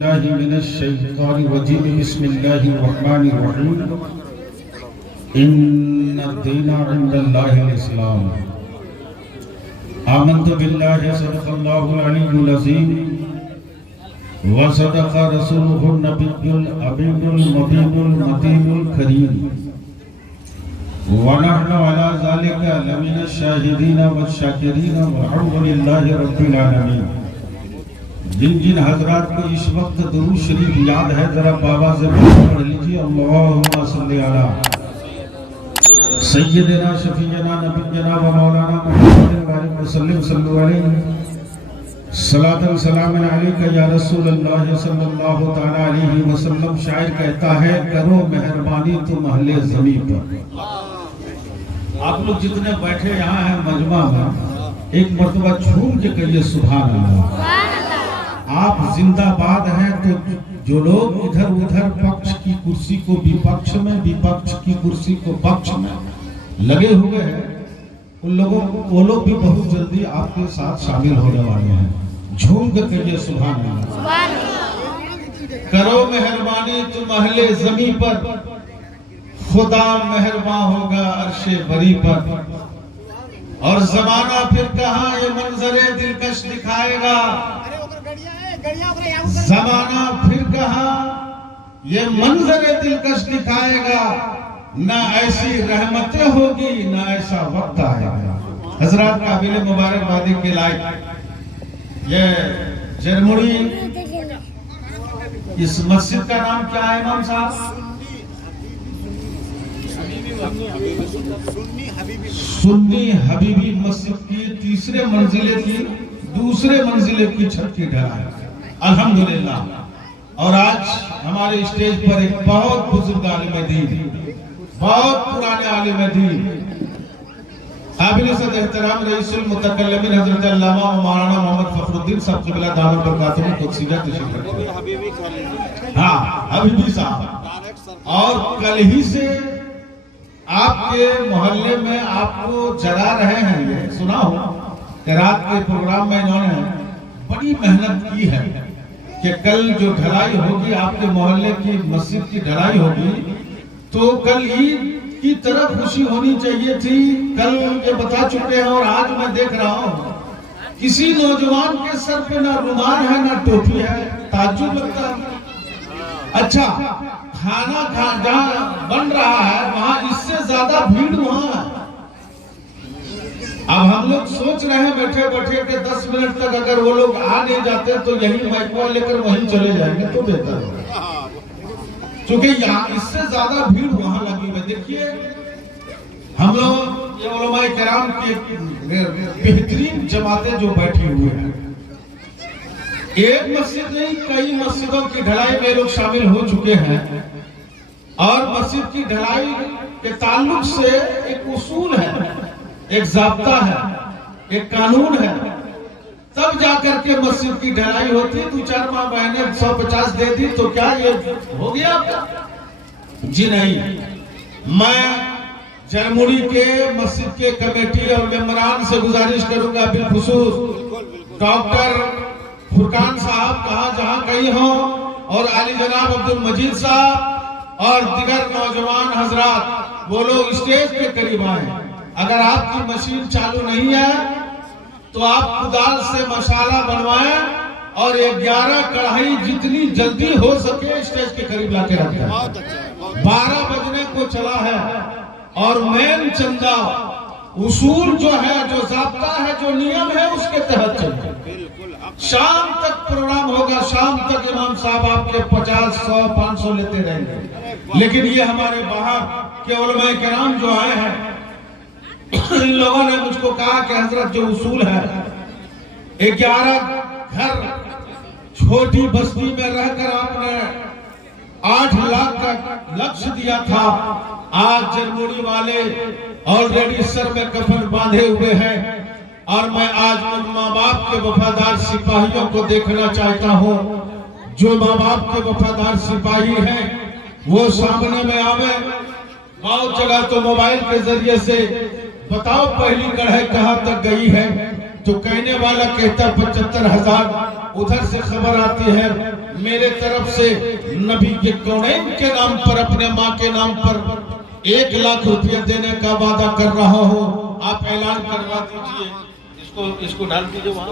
बिस्मिल्लाहिर्रहमानिर्रहीम इन्नद्दीना इंदल्लाहिल इस्लाम आमन्तु बिल्लाहि सदक़ल्लाहुल अलीयुल अज़ीम व सदक़ रसूलुहुन नबियुल अमीनुल मुबीनुल मतीनुल करीम व नहनु अला ज़ालिका लमिनश शाहिदीन वश शाकिरीन वल्हम्दुलिल्लाहि रब्बिल आलमीन। जिन जिन हजरात को इस वक्त दुरूद शरीफ याद है जरा बाबा से पढ़ लीजिए। अल्लाहुम्मा सल्ली अला सय्यिदना शफीजना नबीना व मौलाना मुहम्मद व सल्लम सल्लु अलैहि सलातन सलामन अलैका या रसूल अल्लाह सल्लल्लाहु तआला अलैहि वसल्लम। शायर कहता है, करो मेहरबानी तुम अहले ज़मीं पर। आप लोग जितने बैठे यहाँ हैं मजमा में, एक मर्तबा झूम के कहिए सुभान अल्लाह। आप जिंदाबाद हैं तो जो लोग इधर उधर पक्ष की कुर्सी को विपक्ष में, विपक्ष की कुर्सी को पक्ष में लगे हुए हैं, उन लोगों वो लोग भी बहुत जल्दी आपके साथ शामिल होने वाले हैं। झूम कर कहिए सुभान अल्लाह। करो मेहरबानी तुम अहले ज़मीं पर, खुदा मेहरबान होगा अर्शे बरी पर। और जमाना फिर कहाँ ये मंजरे दिलकश दिखाएगा, जमाना फिर कहाँ ये मंजरे दिलकश दिखाएगा। ना ऐसी रहमतें होगी ना ऐसा वक्त आएगा। हजरात काबिल मुबारकबादी के लायक ये जरमुड़ी, इस मस्जिद का नाम क्या है इमाम साहब? सुन्नी हबीबी मस्जिद की तीसरे मंजिले की दूसरे मंजिले की छत की ढलाई अल्हम्दुलिल्लाह। और आज हमारे स्टेज पर एक बहुत बुजुर्ग आलिम दीन, बहुत पुराने आलिम दीन, काबिल सद एहतराम रईसुल मुतकल्लिमीन हजरत अल्लामा मौलाना मोहम्मद फखरुद्दीन साहब क़िबला दामत बरकातुहू क़ुद्सिय्या तशरीफ रखे। हाँ, हबीबी साहब। और कल ही से आपके मोहल्ले में आपको जगा रहे हैं। ये सुना हो कि रात के प्रोग्राम में इन्होंने बड़ी मेहनत की है कि कल जो ढलाई होगी, आपके मोहल्ले की मस्जिद की ढलाई होगी, तो कल ईद की तरह खुशी होनी चाहिए थी। कल ये बता चुके हैं और आज मैं देख रहा हूँ किसी नौजवान के सर पे ना रुमाल है ना टोपी है। ताज्जुब लगता है। अच्छा, खाना जहाँ बन रहा है वहां इससे ज्यादा भीड़ वहां है। अब हम लोग सोच रहे हैं बैठे बैठे कि 10 मिनट तक अगर वो लोग आ नहीं जाते तो यही माइक्रो लेकर वहीं चले जाएंगे तो बेहतर होगा, क्योंकि यहाँ इससे ज्यादा भीड़ वहां लगी हुई। देखिए, हम लोग ये उलमाए किराम की बेहतरीन जमातें जो बैठी हुए हैं, एक मस्जिद नहीं कई मस्जिदों की ढलाई में लोग शामिल हो चुके हैं। और मस्जिद की ढलाई के ताल्लुक से एक उसूल है, एक ज़ाब्ता है, एक कानून है, तब जाकर के मस्जिद की ढलाई होती। 2-4 माह बहने 150 दे दी तो क्या ये हो गया आपका? जी नहीं। मैं जरमुड़ी के मस्जिद के कमेटी और मेंबरान से गुजारिश करूंगा, बिलखुसूस डॉक्टर फुरकान साहब कहाँ जहाँ कहीं हो, और आली जनाब अब्दुल मजीद साहब और दिगर नौजवान हजरात, वो लोग स्टेज के करीब आए। अगर आपकी मशीन चालू नहीं है तो आप कुदाल से मसाला बनवाएं और 11 कढ़ाई जितनी जल्दी हो सके स्टेज के करीब लाके रखें। 12 बजने को चला है और मेन चंदा उसूल जो है, जो ज़ाब्ता है, जो नियम है, उसके तहत चलते। शाम तक प्रोग्राम होगा, शाम तक इमाम साहब आपके 50, 100, 500 लेते रहेंगे। लेकिन ये हमारे बाहर के उलमाए किराम जो आए हैं, इन लोगों ने मुझको कहा कि हजरत जो उसूल है, 11 घर छोटी बस्ती में रहकर आपने 8 लाख का लक्ष्य दिया था। आज जरमुड़ी वाले ऑलरेडी सर में कफन बांधे हुए हैं। और मैं आज उन माँ बाप के वफादार सिपाहियों को देखना चाहता हूँ। जो माँ बाप के वफादार सिपाही हैं वो सामने में आवे। बहुत जगह तो मोबाइल के जरिए से बताओ पहली कढ़ाई कहाँ तक गई है, तो कहने वाला कहता 75,000, उधर से खबर आती है मेरे तरफ से नबी के कौनैन के नाम पर, अपने माँ के नाम पर 1 लाख रुपया देने का वादा कर रहा हूँ। आप ऐलान करवा दीजिए, इसको डाल दीजिए वहाँ।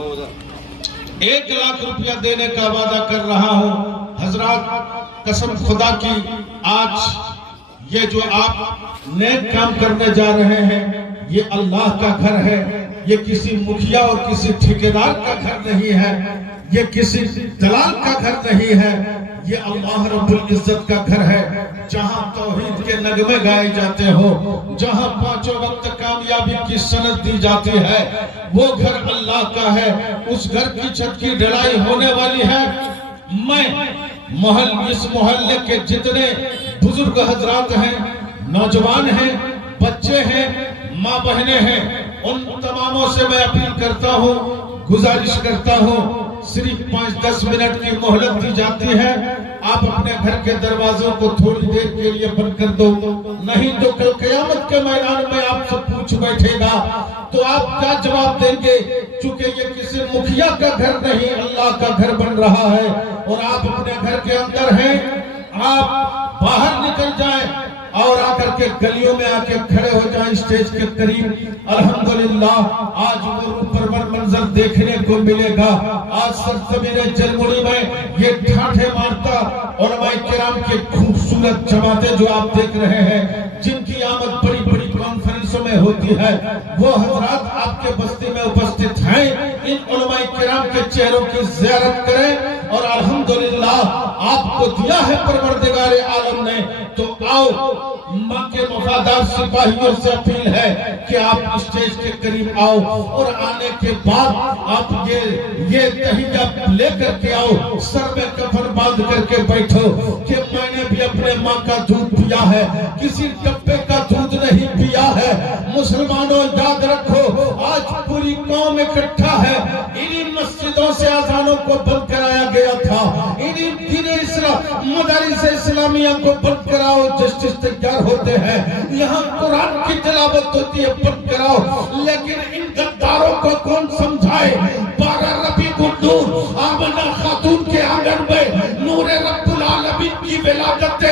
1 लाख रुपया देने का वादा कर रहा हूँ। हजरात, कसम खुदा की, आज ये जो आप नेक काम करने जा रहे हैं, ये अल्लाह का घर है। ये किसी मुखिया और किसी ठेकेदार का घर नहीं है, ये किसी दलाल का घर नहीं है, ये अल्लाह रब्बुल इज्जत का घर है, जहां तौहीद के नगमे गाए जाते हो, जहां 5 वक्त कामयाबी की सनद दी जाती है, वो घर अल्लाह का है। उस घर की छत की ढलाई होने वाली है। मैं इस मोहल्ले के जितने बुजुर्ग हजरात हैं, नौजवान हैं, बच्चे हैं, माँ बहनें हैं, उन तमामों से मैं अपील करता हूँ, गुजारिश करता हूँ, सिर्फ 5-10 मिनट की मोहलत दी जाती है। आप अपने घर के दरवाजों को थोड़ी देर के लिए बंद कर दो, नहीं तो कल क़यामत के मैदान में आपसे पूछ बैठेगा तो आप क्या जवाब देंगे? चूंकि ये किसी मुखिया का घर नहीं, अल्लाह का घर बन रहा है और आप अपने घर के अंदर हैं। आप बाहर निकल जाएं और आकर के गलियों में आके खड़े हो जाएं स्टेज के करीब। अल्हम्दुलिल्लाह, आज वो रूपरवर मंजर देखने को मिलेगा। आज सरजमीने जलमुड़ी में ये ठाठे मारता उलमाए किराम के खूबसूरत जमातें जो आप देख रहे हैं, जिनकी आमद बड़ी बड़ी कॉन्फ्रेंसों में होती है, वो हजरात आपके बस्ती में उपस्थित हैं। इन उलमाए किराम के चेहरों की ज़ियारत करें और अल्हम्दुलिल्लाह आपको दिया है परवरदिगार आलम ने, तो आओ। मां के वफादार सिपाहियों से अपील है कि आप स्टेज के करीब आओ और आने के बाद आप ये तहिया लेकर के आओ, सर में कफन बांध करके बैठो कि मैंने भी अपने माँ का दूध पिया है, किसी डब्बे का दूध नहीं पिया है। मुसलमानों, याद रखो, आज पूरी कौम इकट्ठा है। इन्हीं मस्जिदों से अज़ानों को बंद कराया गया था, इन्हीं मदारिस इस्लामिया को बंद कराओ, जस्टिस तैयार होते हैं, यहाँ कुरान की तिलावत होती है, बंद कराओ। लेकिन इन गद्दारों को कौन समझाए? 12 रबी नूर आमना खातून के आंगन में नूरे रब्बुल आलमीन की विलादत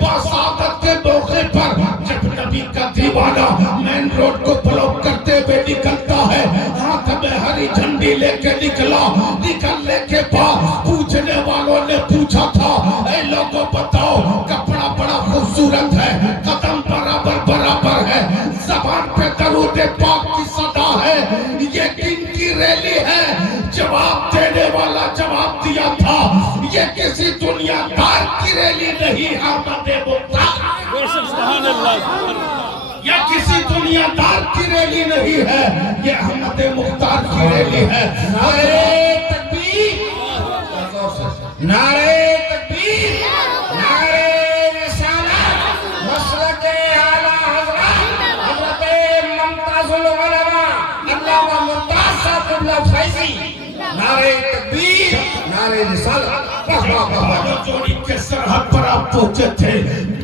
बासादत के मौके पर जब नबी का दीवाना मेन रोड को ब्लॉक करते हुए निकलता है, हाथ में हरी झंडी लेके निकलने के बाद पूछने वालों ने पूछा था, ऐ लोगों बताओ, कपड़ा बड़ा खूबसूरत है, कदम बराबर बराबर है, ज़बान पे दरूद पाक की सदा है, ये किनकी रैली है? जवाब देने वाला जवाब दिया था, ये किसी दुनियादार की रैली नहीं, अहमद मुख्तार, ये किसी दुनियादार की रैली नहीं है, ये अहमद मुख्तार की रैली है। नारे तकबीर, नारे तकबीर, नारे रिसालत, मसलके आला हज़रत मुमताज़ुल उलमा अल्लामा मुमताज़ साहिब फैज़ी, नारे तकबीर, नारे रिसालत। जोड़ी के सरहद पर आप पहुंचे थे,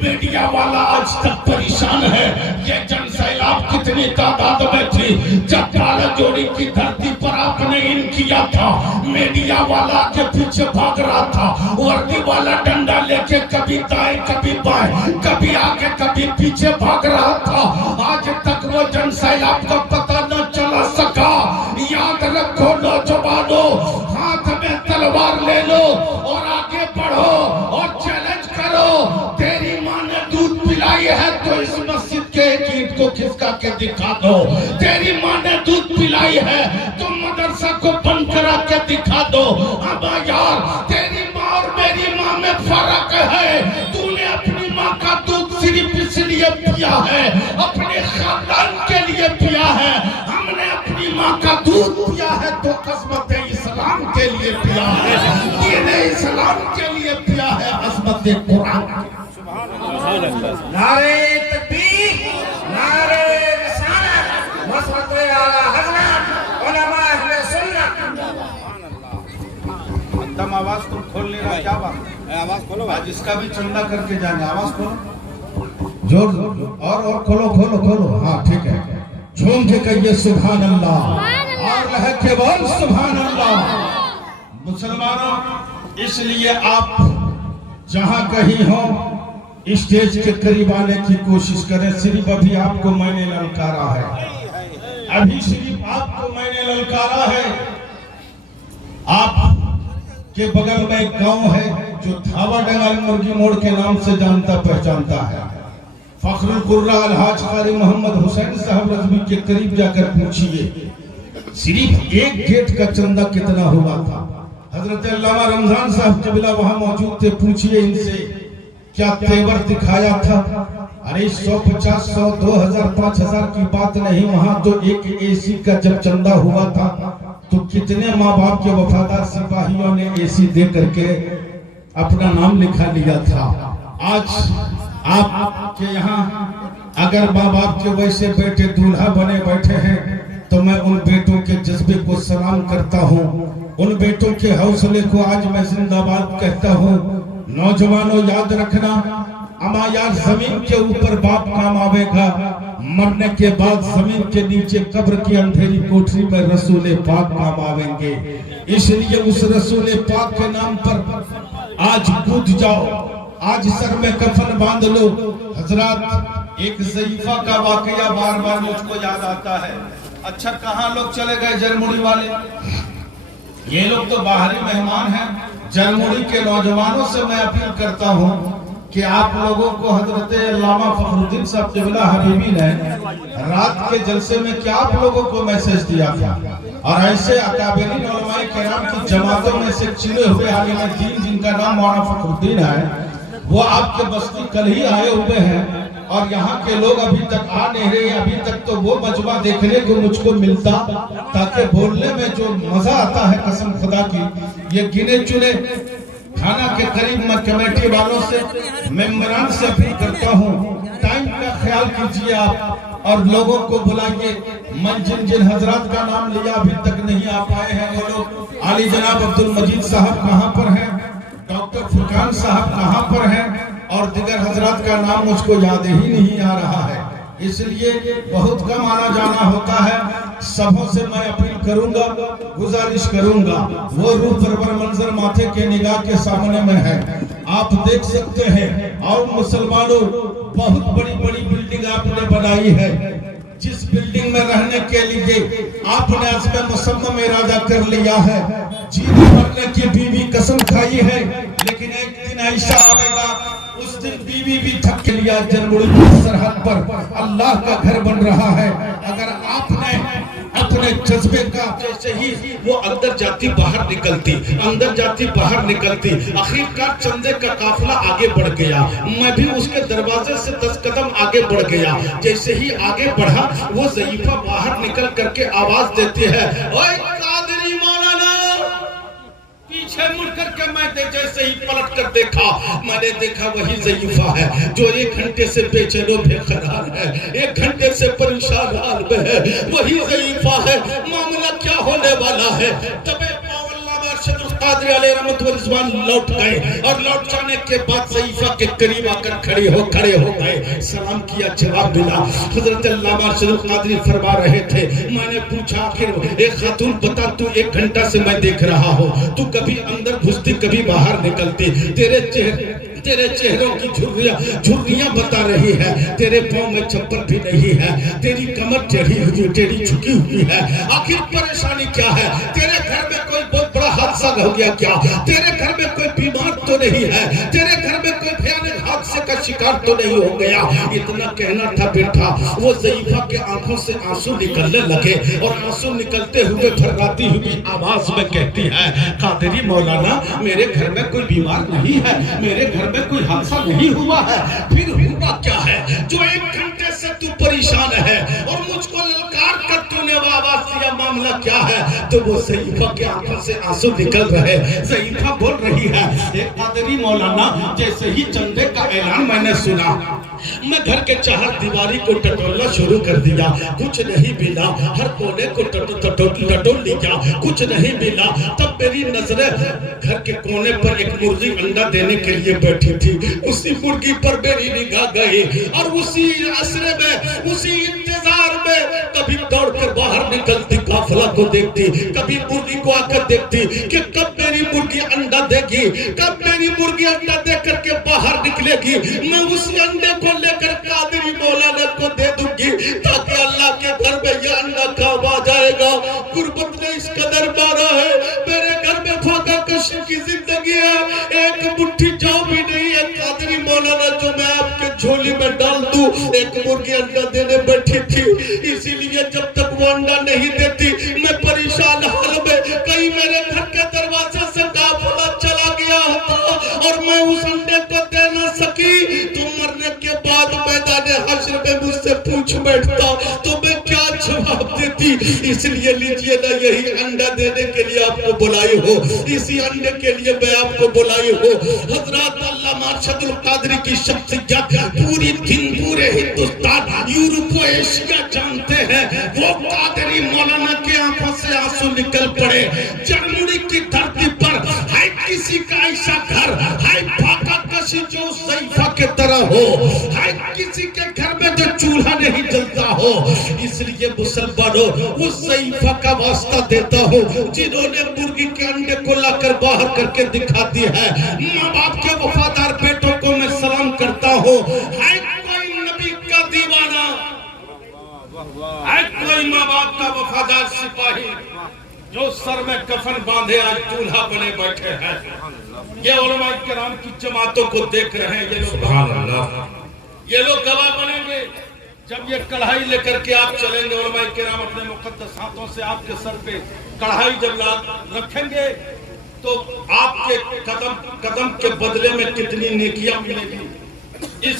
मीडिया वाला आज तक परेशान है। ये जन सैलाब कितनी तादाद में थी जब काला जोड़ी की धरती पर आपने इन किया था। मीडिया वाला के पीछे भाग रहा था, वर्दी वाला डंडा लेके कभी दाएं कभी बाएं, कभी आगे कभी पीछे भाग रहा था। आज तक वो जन सैलाब का पता न चला सका। याद रखो नौजवानों, हाथ में तलवार ले लो और आगे बढ़ो और चैलेंज करो। तेरी माँ ने दूध पिलाई है तो इस मस्जिद के एक ईंट को खिसका के दिखा दो। तेरी माँ ने दूध पिलाई है तो मदरसा को बंद करा के दिखा दो। अब यार, तेरी माँ और मेरी माँ में फर्क है। तूने अपनी माँ का दूध सिर्फ इसलिए पिया है, अपने खानदान के लिए पिया है। हमने अपनी माँ का दूध पिया है तो अज़मत इस्लाम के लिए पिया है, दीन इस्लाम के लिए पिया है, अज़मत कुरान। नारे तकबीर, नारे रिसालत, मसलके आला हज़रत उलमा अहले सुन्नत। एकदम आवाज तुम खोल ले रहा, क्या बात है? आवाज खोलो, आज इसका भी चंदा करके जाएंगे। आवाज खोलो, जोर और खोलो खोलो खोलो। हाँ ठीक है, झूम के कहिए सुभान अल्लाह और लहके बोल सुभान अल्लाह। मुसलमानों, इसलिए आप जहां कहीं हो स्टेज के करीब आने की कोशिश करें। सिर्फ अभी आपको मैंने ललकारा है, अभी सिर्फ आपको मैंने ललकारा है। आप के बगल में एक गांव है जो धावा डंगाल मुर्गी मोड़ के नाम से जानता पहचानता है। फखरुल कुर्रा अलहाज कारी मोहम्मद हुसैन साहब रजवी के करीब जाकर पूछिए सिर्फ एक गेट का चंदा कितना हुआ था। हजरत अल्लामा रमजान साहब कबिला वहां मौजूद थे, पूछिए इनसे क्या तेवर दिखाया था। अरे 150, 100, 2000, 5000 की बात नहीं, वहां तो एक एसी का जब चंदा हुआ था तो कितने माँ बाप के वफादार सिपाहियों ने एसी दे करके अपना नाम लिखा लिया था। आज आपके यहाँ अगर माँ बाप के वैसे बेटे दूल्हा बने बैठे हैं तो मैं उन बेटों के जज्बे को सलाम करता हूँ, उन बेटों के हौसले को आज मैं जिंदाबाद कहता हूँ। नौजवानों याद रखना, अमा यार जमीन के ऊपर बाप काम आवेगा, मरने के बाद जमीन के नीचे कब्र की अंधेरी कोठरी में रसूल पाक काम आवेंगे। इसलिए उस रसूल पाक के नाम पर आज कूद जाओ, आज सर में कफन बांध लो। हजरात, एक ज़ईफा का वाकया बार बार मुझको याद आता है। अच्छा, कहाँ लोग चले गए जरमुड़ी वाले? ये लोग तो बाहरी मेहमान हैं। जरमुड़ी के नौजवानों से मैं अपील करता हूँ कि आप लोगों को हजरत अल्लामा फखरुद्दीन साहब क़िबला हबीबी ने रात के जलसे में क्या आप लोगों को मैसेज दिया था, और ऐसे अकाबिरीन उलमाए किराम की जमातों में से चुने हुए आलिम दीन जिनका नाम मौलाना फखरुद्दीन है, वो आपके बस्ती कल ही आए हुए हैं और यहाँ के लोग अभी तक आ नहीं रहे। अभी तक तो वो मजमा देखने को मुझको मिलता ताकि बोलने में जो मजा आता है कसम खुदा की। ये गिने चुने थाना के करीब मैं कमेटी वालों से, मेंबरान से अपील करता हूँ, टाइम का ख्याल कीजिए आप और लोगों को बुलाइए। मैं जिन जिन हजरात का नाम लिया अभी तक नहीं आ पाए हैं वो लोग, आली जनाब अब्दुल मजीद साहब कहाँ पर हैं, डॉक्टर फुरकान साहब कहाँ पर हैं, और दिगर हजरात का नाम मुझको याद ही नहीं आ रहा है। इसलिए बहुत कम आना जाना होता है। सबों से मैं अपील करूंगा, गुजारिश करूंगा, वो रूप परवर मंजर माथे के निगाह के सामने में है, आप देख सकते हैं। और मुसलमानों, बहुत बड़ी बड़ी बिल्डिंग आपने बनाई है, जिस बिल्डिंग में रहने के लिए आपने अज़्म मुसम्मम इरादा कर लिया है, जीने मरने की बीवी कसम खाई है, लेकिन एक दिन ऐसा आएगा उस दिन बीवी भी थक के लिया। जरमुड़ी की सरहद पर अल्लाह का घर बन रहा है। अगर आपने अपने जज्बे का, जैसे ही वो अंदर जाती बाहर निकलती, अंदर जाती बाहर निकलती, आखिरकार चंदे का काफिला आगे बढ़ गया, मैं भी उसके दरवाजे से 10 कदम आगे बढ़ गया। जैसे ही आगे बढ़ा वो ज़ईफा बाहर निकल करके आवाज देती है, ओए कादरी मौलाना। पीछे मुड़ करके मैं जैसे ही पलट कर देखा, मैंने देखा वही ज़ईफा है जो 1 घंटे से बेचैनो बेकरार है, 1 घंटे से परेशान हाल में है। वही ज़ईफा है। मामला क्या होने वाला है? तबे कादरी अलैहि रहमत व रिज़वान लौट गए और लौट जाने के बाद ज़ईफा के करीब आकर खड़े हो गए, सलाम किया, जवाब मिला। हज़रत अल्लामा अरशद कादरी फरमा रहे थे, मैंने पूछा आखिर एक खातून बता, तू 1 घंटा से मैं देख रहा हूँ, तू कभी अंदर घुसती कभी बाहर निकलती, तेरे चेहरों की झुर्रियां बता रही है, तेरे पाँव में चप्पल भी नहीं है, तेरी कमर टेढ़ी झुकी हुई है, आखिर परेशानी क्या है? तेरे घर में कोई बहुत बड़ा हादसा हो गया क्या? तेरे घर में कोई बीमार तो नहीं है? तेरे घर में कोई भयानक हादसे का शिकार तो नहीं हो गया? इतना कहना था बेटा। वो ज़ईफा के आंखों से आंसू निकलने लगे और आंसू निकलते हुए फर्राती हुई आवाज में कहती है, कादरी मौलाना, मेरे घर में कोई बीमार नहीं है, मेरे घर में कोई हादसा नहीं हुआ है। फिर हुआ क्या है जो 1 घंटे से तू परेशान है और मुझको ललकार कर तूने आवाज दिया? मामला क्या है? तो वो ज़ईफा के आंखों से आंसू निकल रहे। ज़ईफा बोल रही है, एक कादरी मौलाना, जैसे ही चंदे का ऐलान मैंने सुना, मैं घर के चार दीवारी को टटोलना शुरू कर दिया, कुछ नहीं मिला। हर कोने को टटोल लिया, कुछ नहीं मिला। तब मेरी नजरें घर के कोने पर एक मुर्गी अंडा देने के लिए बैठी थी, उसी मुर्गी पर मेरी निगाह गई और उसी आसरे में, उसी इंतजार में कभी दौड़कर बाहर निकलती, काफिला को देखती, कभी मुर्गी को आकर देखती कि कब मेरी मेरी मुर्गी अंडा देगी, कब मेरी मुर्गी अंडा दे करके बाहर निकलेगी, मैं उस अंडे को लेकर कादरी मौलाना को दे दूंगी, ताकि अल्लाह के घर में यह अंडा काम आ जाएगा। गुर्बत ने इस कदर मारा है, मेरे घर में फाका कशी की जिंदगी है, एक मुट्ठी जौ भी नहीं है कादरी मौलाना जो मैं आपके झोली में डाल दूं। एक मुर्गी अंडा देने बैठी थी, इसीलिए जब तक वो अंडा नहीं देती मैं परेशान हाल में, कहीं मेरे घर के दरवाजे से काफिला चला गया होता और मैं उस अंडे को दे ना सकी तो मरने के बाद मैदान हश्र में मुझसे पूछ बैठता तो मैं क्या जवाब देती। इसलिए लीजिए ना, यही अंडा देने के लिए आपको बुलाई हो, इसी अंडे के लिए मैं आपको बुलाई हो। हजरत अल्लामा अरशदुल कादरी की शख्सियत पूरी दिन पूरे हिंदुस्तान, यूरोप, एशिया जानते हैं। वो कादरी मौलाना की आंखों से आंसू निकल पड़े। जर्मनी की धरती पर है किसी का ऐसा घर, है फाका कशी जो ज़ईफा के तरह हो, है किसी के घर में जो चूल्हा नहीं जलता हो। इसलिए मुसलमानों उस ज़ईफा का वास्ता देता हूँ जिन्होंने मुर्गी के अंडे को लाकर बाहर करके दिखा दी है। माँ बाप के वफादार बेटों को मैं सलाम करता हूँ। है कोई नबी का दीवाना, है कोई माँ बाप का वफादार सिपाही जो सर में कफन बांधे आज दूल्हा बने बैठे हैं। ये उलमा किराम की जमातों को देख रहे हैं, ये लोग सुभान अल्लाह, ये लोग गवाह बनेंगे जब ये कढ़ाई लेकर के आप चलेंगे। उलमा किराम अपने मुकद्दस हाथों से आपके सर पे कढ़ाई जब रखेंगे तो आपके कदम कदम के बदले में कितनी नेकियां मिलेगी। इस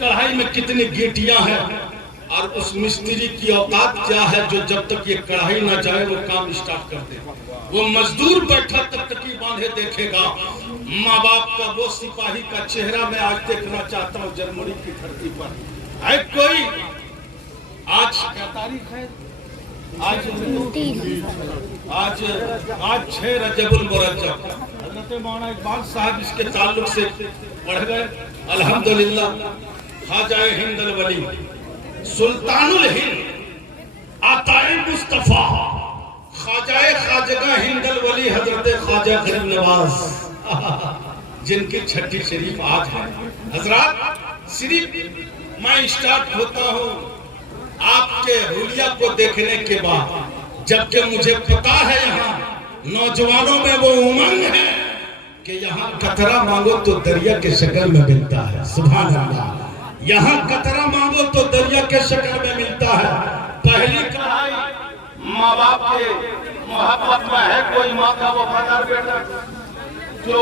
कढ़ाई में कितनी गीटियां हैं और उस मिस्त्री की औकात क्या है जो जब तक ये कढ़ाई ना जाए वो काम स्टार्ट कर दे। वो मजदूर बैठा तब तक ही बांधे देखेगा। माँ बाप का वो सिपाही का चेहरा मैं आज देखना चाहता हूँ जर्मनी की धरती पर। है कोई, आज क्या तारीख है? आज 6 रजबुल मुरज्जब। हजरत मौलाना इकबाल साहब इसके ताल्लुक से पढ़ गए। अल्हम्दुलिल्लाह, ख्वाजा हिंदल वली सुल्तानुल हिंद आताए मुस्तफा ख्वाजा खाजगा हिंदल वली हजरत ख्वाजा गरीब नवाज जिनकी छठी शरीफ आज है। हजरत सिर्फ मैं स्टार्ट होता हूँ आपके हुलिया को देखने के बाद, जबकि मुझे पता है यहाँ नौजवानों में वो उमंग है कि यहाँ कतरा मांगो तो दरिया के शक्ल में मिलता है। सुभान अल्लाह, यहाँ कतरा मांगो तो दरिया के शक्ल में मिलता है। पहली कढ़ाई माँ बाप के मोहब्बत में है। कोई माँ का वफादार बेटा जो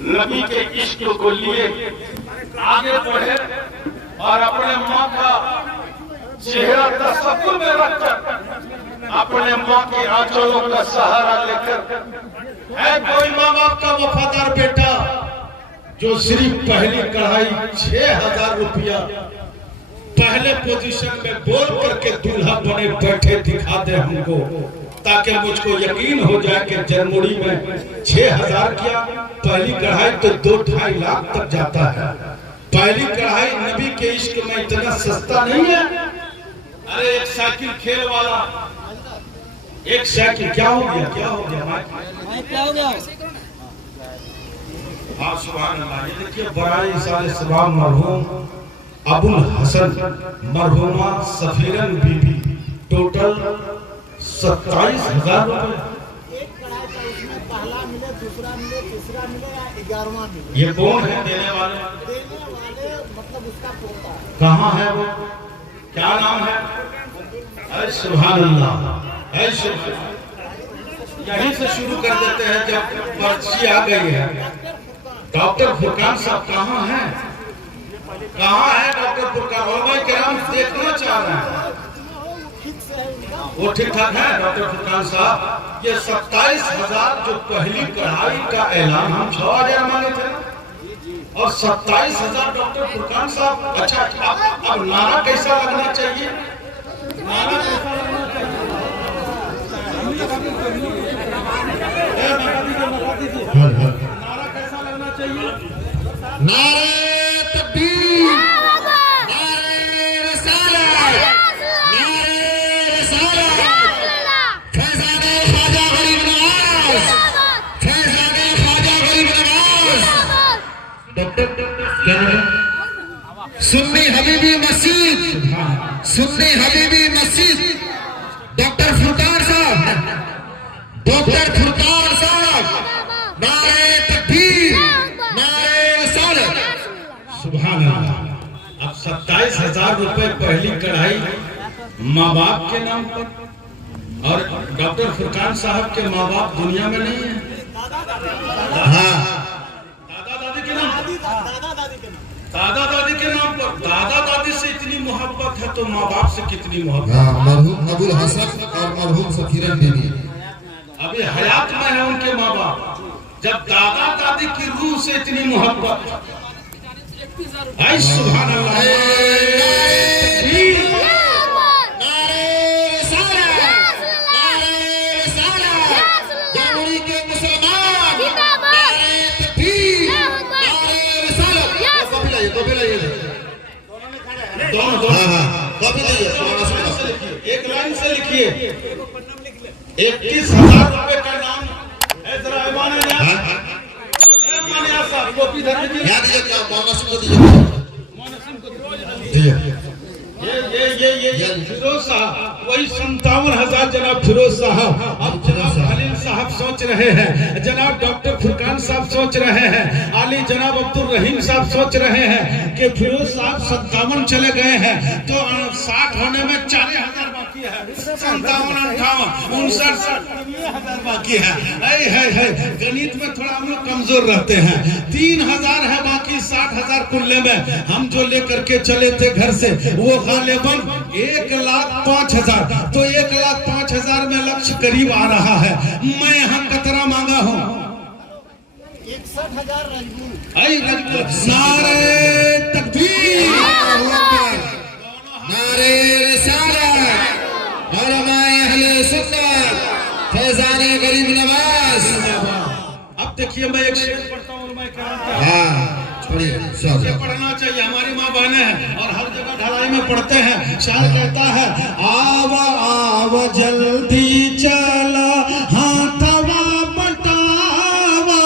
नबी के इश्क को लिए आगे बढ़े और अपने माँ का चेहरा तसव्वुर में रखकर अपने माँ की आंचलों का सहारा लेकर है कोई माँ बाप का वफादार बेटा जो सिर्फ पहली कढ़ाई 6,000 रुपया पहले पोजीशन में बोल करके दूल्हा बने बैठे दिखा दे हमको, ताकि मुझको यकीन हो जाए कि जर्मनी में 6,000 क्या पहली कढ़ाई तो 2-2.5 लाख तक जाता है। पहली कढ़ाई नबी के इश्क में इतना सस्ता नहीं है। अरे एक साइकिल खेल वाला, एक साइकिल क्या हो गया, क्या हो गया, क्या हो गया? हाँ सुभान अल्लाह। ये देखिए बराए साले सलाम मरहूम अबुल हसन मरहुमा सफीरन बीबी, टोटल 27,000 रुपए। एक कढ़ाई का उसमें पहला मिले, दूसरा मिले, तीसरा मिले या 11वां मिले। ये कौन है देने वाले? देने वाले मतलब उसका पोता है। कहाँ है वो, क्या नाम है? अरे सुभान अल्लाह, यहीं से शुरू कर देते हैं जब पर्ची आ गई है। डॉक्टर फुरकान साहब कहाँ हैं? कहाँ है डॉक्टर फुरकान? उलमा किराम देखना चाह रहे हैं। वो ठीक ठाक है डॉक्टर फुरकान साहब। ये 27,000 जो पहली कढ़ाई का ऐलान हम 6,000 मांगे थे और 27,000 डॉक्टर फुरकान साहब। अच्छा अब नारा कैसा लगना चाहिए? नारा कैसा लगना चाहिए? नारा कैसा लगना चाहिए? नारे तकबीर, नारे रिसालत, नारे रिसालत, फैज़ान ख्वाजा गरीब नवाज डॉक्टर क्या नाम है? सुन्नी हबीबी मस्जिद, सुन्नी हबीबी मस्जिद, डॉक्टर फुरकान साहब, डॉक्टर फुरकान साहब, नारे तकबीर, नारे रिसालत। सुभान अल्लाह। अब 27,000 रुपए पहली कढ़ाई माँ बाप के नाम पर, और डॉक्टर फुरकान साहब के माँ बाप दुनिया में नहीं है। हाँ दादा दादी के नाम, दादा दादी के नाम। दादा दादी के नाम पर। दादा दादी से इतनी मोहब्बत है तो माँ बाप से कितनी मोहब्बत। हाँ, मरहूम अबुल हसन और मरहूम सफीरन बीबी अभी हयात में है उनके माँ बाप, जब दादा दादी की रूह से इतनी मोहब्बत। ऐ सुभान अल्लाह। दोनों एक लाइन से लिखिए। 21,000 रुपए का नाम है। जरा कॉपी धर लीजिए। ये फिरोज साहब, वही 57,000 जनाब फिरोज साहब। अब जनाब खलील साहब सोच रहे हैं, जनाब डॉक्टर फुरकान साहब सोच रहे हैं, आली जनाब अब्दुल रहीम साहब सोच रहे हैं कि फिरोज साहब 57 चले गए हैं तो 60 होने में 4,000 बाकी है। 57, 58, 59, 60 बाकी है। गणित में थोड़ा हम लोग कमजोर रहते हैं। 3,000 है बाकी 60,000 कुल्ले में। हम जो लेकर के चले थे घर से वो गालिबन 1,05,000। तो 1,05,000 में लक्ष्य करीब आ रहा है। मैं यहाँ कतरा मांगा हूँ 61,000 रजबुल। नारे तकबीर, नारे रिसालत, उलमाए अहले सुन्नत, फैजाने गरीब नवाज। अब देखिए मैं एक शेर पढ़ता हूँ। मैं हाँ पढ़िए, पढ़ना चाहिए। हमारी माँ बहनें हैं और हर जगह ढलाई में पढ़ते हैं। शायर कहता है, आवा आवा जल्दी चला हाथवा बटावा,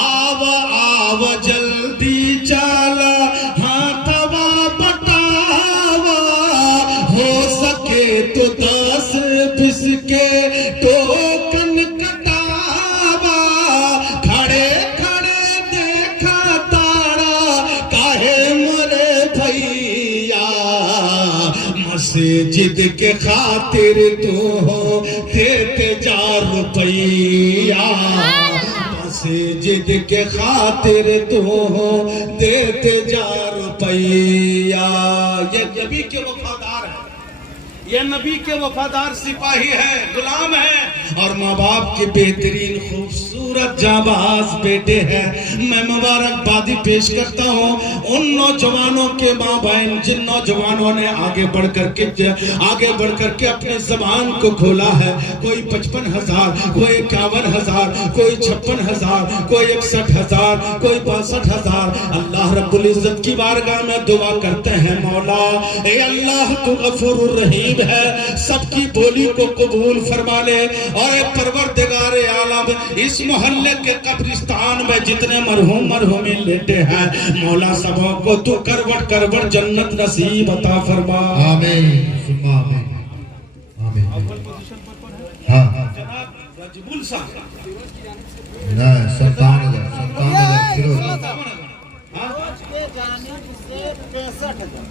आवा आवा जल्दी चला हाथवा बटावा, हो सके तो 10-20 के टोकन कटावा, खड़े खड़े देखा तारा काहे मरे भैया, मस्जिद के खातिर तो हो देते जा रुपैया, मस्जिद के खातिर तो हो देते जा रुपैया। ये नबी के वफादार है, ये नबी के वफादार सिपाही है, गुलाम है, और माँ बाप के बेहतरीन खूबसूरत जाबाज बेटे हैं। मैं मुबारकबादी पेश करता हूँ उन नौजवानों के माँ बहन जिन नौजवानों ने आगे बढ़ करके अपने जबान को खोला है। कोई 55,000, कोई 51,000, कोई 56,000, कोई 61,000, कोई 62,000। अल्लाह रब्बुल इज्जत की बारगाह में दुआ करते हैं, मौला ए अल्लाह तू गफूरुर रहीम है, सबकी बोली को कबूल फरमा ले। और परवरदिगार आलम इस मोहल्ले के कब्रिस्तान में जितने मरहूम मरहूमी लेटे हैं, मौला सबों को तू करवट करवट जन्नत नसीब अता फरमा। आमीन सुम्मा आमीन आमीन। हाँ जनाब रजबुल साहब ना 57,000 फिरोज। के जानिब से 65,000।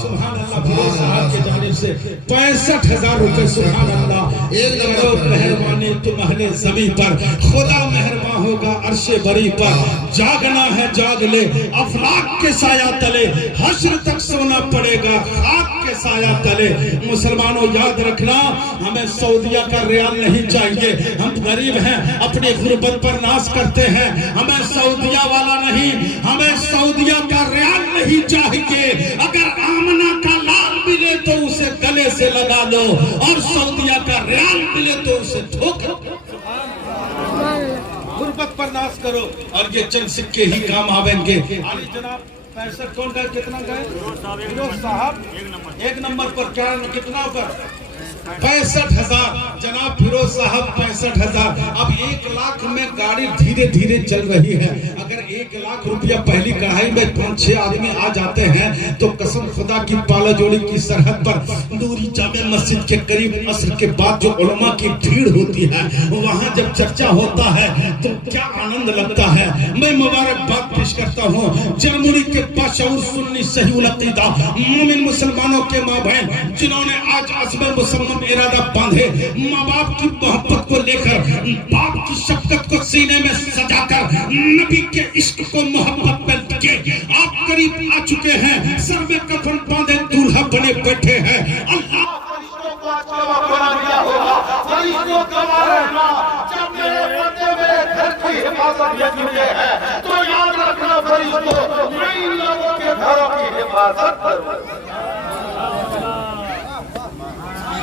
सुभान अल्लाह, फिरोज साहब के जानिब से 65,000 रुपए। सुभान अल्लाह। एक करो मेहरबानी तुम अहले ज़मीं पर, खुदा मेहरबान होगा अर्शे बरी पर। जागना है जाग ले अफलाक के साया तले, हश्र तक सोना पड़ेगा खाक के साया तले। मुसलमानों याद रखना, हमें सऊदिया का रियाल नहीं चाहिए। हम गरीब हैं, अपनी गुर्बत पर नाज करते हैं। हमें सऊदिया वाला नहीं, हमें सऊदिया का रियाल नहीं चाहिए। अगर आमना का लाल मिले तो उसे गले से लगा लो, और सऊदिया का रियाल मिले तो उसे ठोकर गुर्बत पर नाश करो, और ये चंद सिक्के ही काम आवेंगे। आली जनाब 65 कौन गए, कितना गए? फिरोज साहब 1 नंबर पर। क्या कितना पर? 65,000 जनाब फिरोज साहब 65,000। अब 1 लाख में गाड़ी धीरे धीरे चल रही है। अगर 1 लाख रुपया पहली कढ़ाई में 5-6 आदमी आ जाते हैं तो कसम खुदा की पाला जोड़ी की सरहद पर नूरी जामे मस्जिद के करीब असर के बाद जो उलमा की भीड़ होती है वहां जब चर्चा होता है तो क्या आनंद लगता है। मैं मुबारकबाद पेश करता हूँ जर्मनी के बाशऊर सुन्नी सही उल अकीदा मोमिन मुसलमानों के माँ बहन जिन्होंने आज अज़्म मुसम्मम इरादा बांधे, माँ बाप की मोहब्बत को लेकर, बाप की शफकत को सीने में सजाकर, नबी के इश्क को मोहब्बत में के आप करीब आ चुके हैं। सर में कफन बांधे दूल्हा बने बैठे हैं। अल्लाह फरिश्तों को आज कमा बना दिया होगा। फरिश्तों कमा रहना जब मेरे बंदे मेरे घर की हिफाजत में जुटे हैं तो याद रखना फरिश्तों मैं इन लोगों के घरों की हिफाजत करूंगा।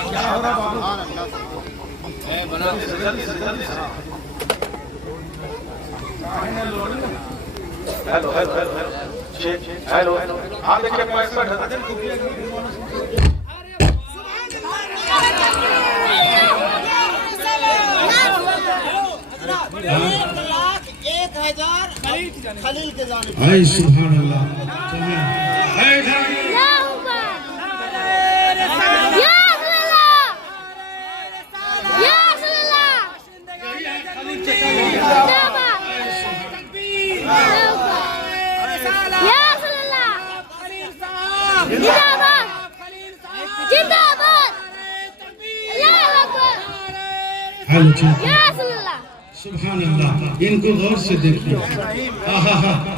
क्या हो रहा बाबू? बना जल्दी से हेलो हेलो हाँ देखिए 65,000 1,01,000 खलील के जाने। हाय सुभान अल्लाह। सुभान अल्लाह। इनको गौर से देखिए।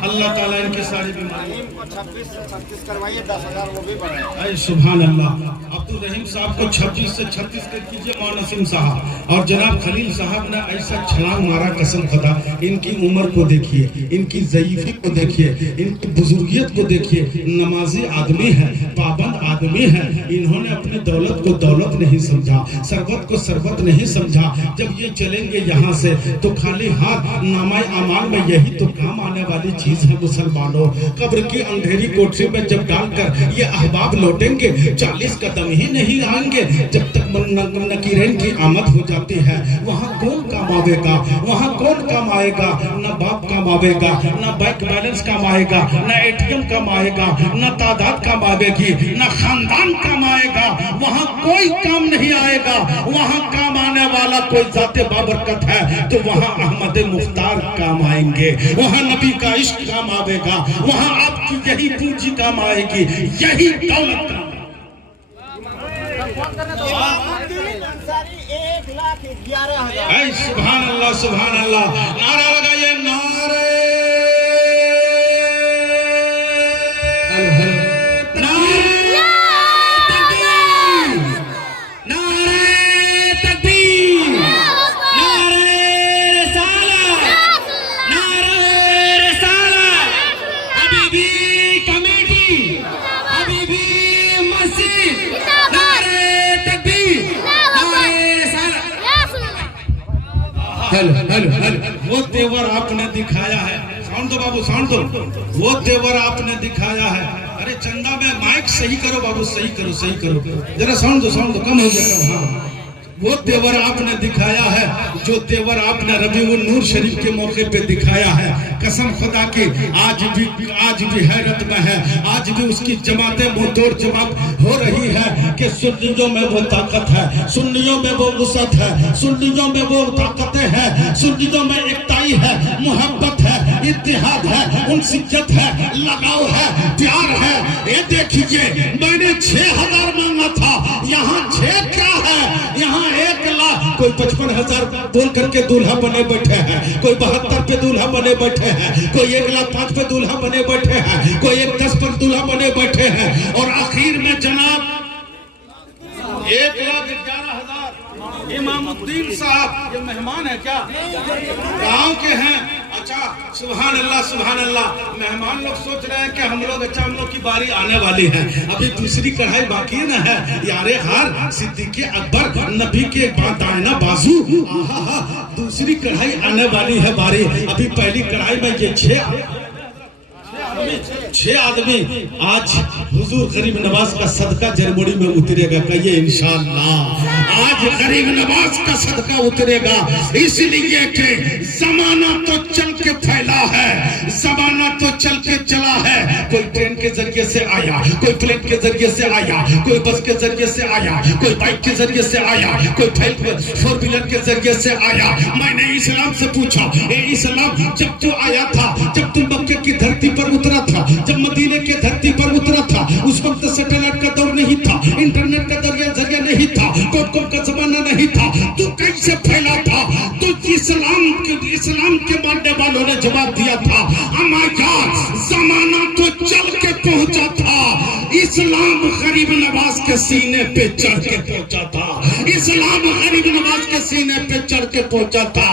अल्लाह ताला इनकी सारी बीमारी 26 से 36 करवाइए, 10,000 वो भी बढ़ाए। सुभान अल्लाह। अब्दुल रहीम साहब को 26 से 36 कर कीजिए नसीम साहब। और जनाब खलील साहब ने ऐसा छलांग मारा कसम खुदा। इनकी उम्र को देखिए, इनकी ज़ईफ़ी को देखिए, इनकी बुजुर्गियत को देखिए। नमाजी आदमी है, पाबंद आदमी है। इन्होंने अपनी दौलत को दौलत नहीं समझा, सरबत को सरबत नहीं समझा। जब ये चलेंगे यहाँ से तो खाली हाथ नामाए अमाल में यही तो काम आने वाली चीज है मुसलमानों। कब्र की अंधेरी कोठरी में जब डालकर ये अहबाब लौटेंगे 40 कदम ही नहीं आएंगे जब तक नकीरैन की आमद हो जाती है। वहाँ कौन काम आवेगा, वहाँ कौन काम आएगा? न बाप काम आवेगा, न बैंक बैलेंस काम आएगा, न ATM काम आएगा, न तादाद काम आवेगी, न खानदान काम आएगा। वहाँ कोई काम नहीं आएगा। वहाँ काम आने वाला कोई जाते बाबरकत है तो वहाँ अहमद मुख्तार काम आएंगे, वहाँ नबी का इश्क काम आवेगा, वहाँ आपकी यही पूंजी काम आएगी, यही दौलत काम। 1,11,000। सुभान अल्लाह सुभान अल्लाह। नारा लगाइए, नारे हेलो। वो तेवर आपने दिखाया है, साउंड दो बाबू साउंड दो। वो तेवर आपने दिखाया है। अरे चंदा में माइक सही करो बाबू, सही करो सही करो, जरा साउंड दो कम हो जाएगा। हाँ वो तेवर आपने दिखाया है, जो तेवर आपने रबीउल नूर शरीफ के मौके पे दिखाया है। कसम खुदा की आज भी हैरत में है। आज भी उसकी जमातें मुंहतोड़ जमात हो रही है कि सुन्नियों में वो ताकत है, सुन्नियों में वो वुसअत है, सुन्नियों में वो ताकतें हैं, सुन्नियों में एकताई है, मोहब्बत है, इत्तेहाद है, उनसियत है, लगाव है, प्यार है। ये देखिए मैंने 6,000 मांगा था, यहाँ 6 क्या है, यहाँ 1 लाख। कोई 55,000 बोल करके दूल्हा बने बैठे हैं, कोई 72 पे दूल्हा बने बैठे हैं, कोई 1,05,000 पे दूल्हा बने बैठे हैं, कोई 1,10,000 पर दूल्हा बने बैठे हैं। और आखिर में जनाब 1,11,000 इमामुद्दीन साहब ये मेहमान है क्या, गांव के हैं? अच्छा सुभान अल्लाह। मेहमान लोग सोच रहे हैं कि हम लोग की बारी आने वाली है, अभी दूसरी कढ़ाई बाकी न है। यारे हार सिद्दीक़ अकबर नबी के दाहिना बाजू, दूसरी कढ़ाई आने वाली है बारी। अभी पहली कढ़ाई में ये 6 6 आदमी आज हुजूर गरीब नवाज का सदका जरमुड़ी में उतरेगा, कहिए इंशाअल्लाह। आज गरीब नवाज का सदका उतरेगा, इसलिए कि जमाना तो चल के फैला है, जमाना तो चल के चला है। कोई ट्रेन के जरिए से आया, कोई प्लेन के जरिए से आया, कोई बस के जरिए से आया, कोई बाइक के जरिए से आया, कोई 4 व्हीलर के जरिए से आया। मैंने इस्लाम से पूछा, ए इस्लाम जब तू आया था, जब तू मक्के की धरती पर उतरा था, जब मदीने के धरती पर उतरा था, उस वक्त सैटेलाइट का दौर नहीं था, इंटरनेट का जरिया नहीं था, कॉम का जमाना नहीं था, तू कैसे फैला था? तो इस्लाम के मानने वालों ने जवाब दिया था, हमारा जमाना तो चल के पहुंचा था, इस्लाम गरीब नवाज के सीने पे चढ़ के पहुंचा था, इस्लाम गरीब नवाज के सीने पे चढ़ के पहुंचा था।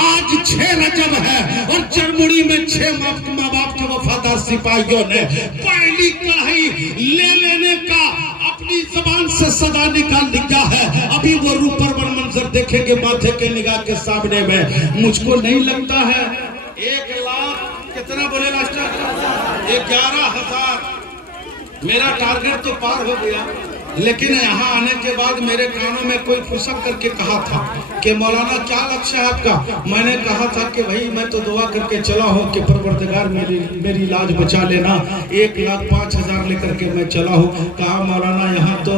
आज 6 रजब है और जरमुड़ी में 6 माँ बाप के वफादार सिपाहियों ने पहली कढ़ाई ले लेने का अपनी जबान से सदा निकाल लिया है। अभी वो रूपर वन मंजर देखेंगे माथे के निगाह के सामने में। मुझको नहीं लगता है 1 लाख कितना बोले मास्टर, 11,000 मेरा टारगेट तो पार हो गया, लेकिन यहाँ आने के बाद मेरे कानों में कोई फुसक करके कहा था कि मौलाना क्या लक्ष्य है आपका? मैंने कहा था कि भाई मैं तो दुआ करके चला हूँ कि परवरदिगार मेरी लाज बचा लेना। 1,05,000 लेकर के मैं चला हूँ। कहा मौलाना यहाँ तो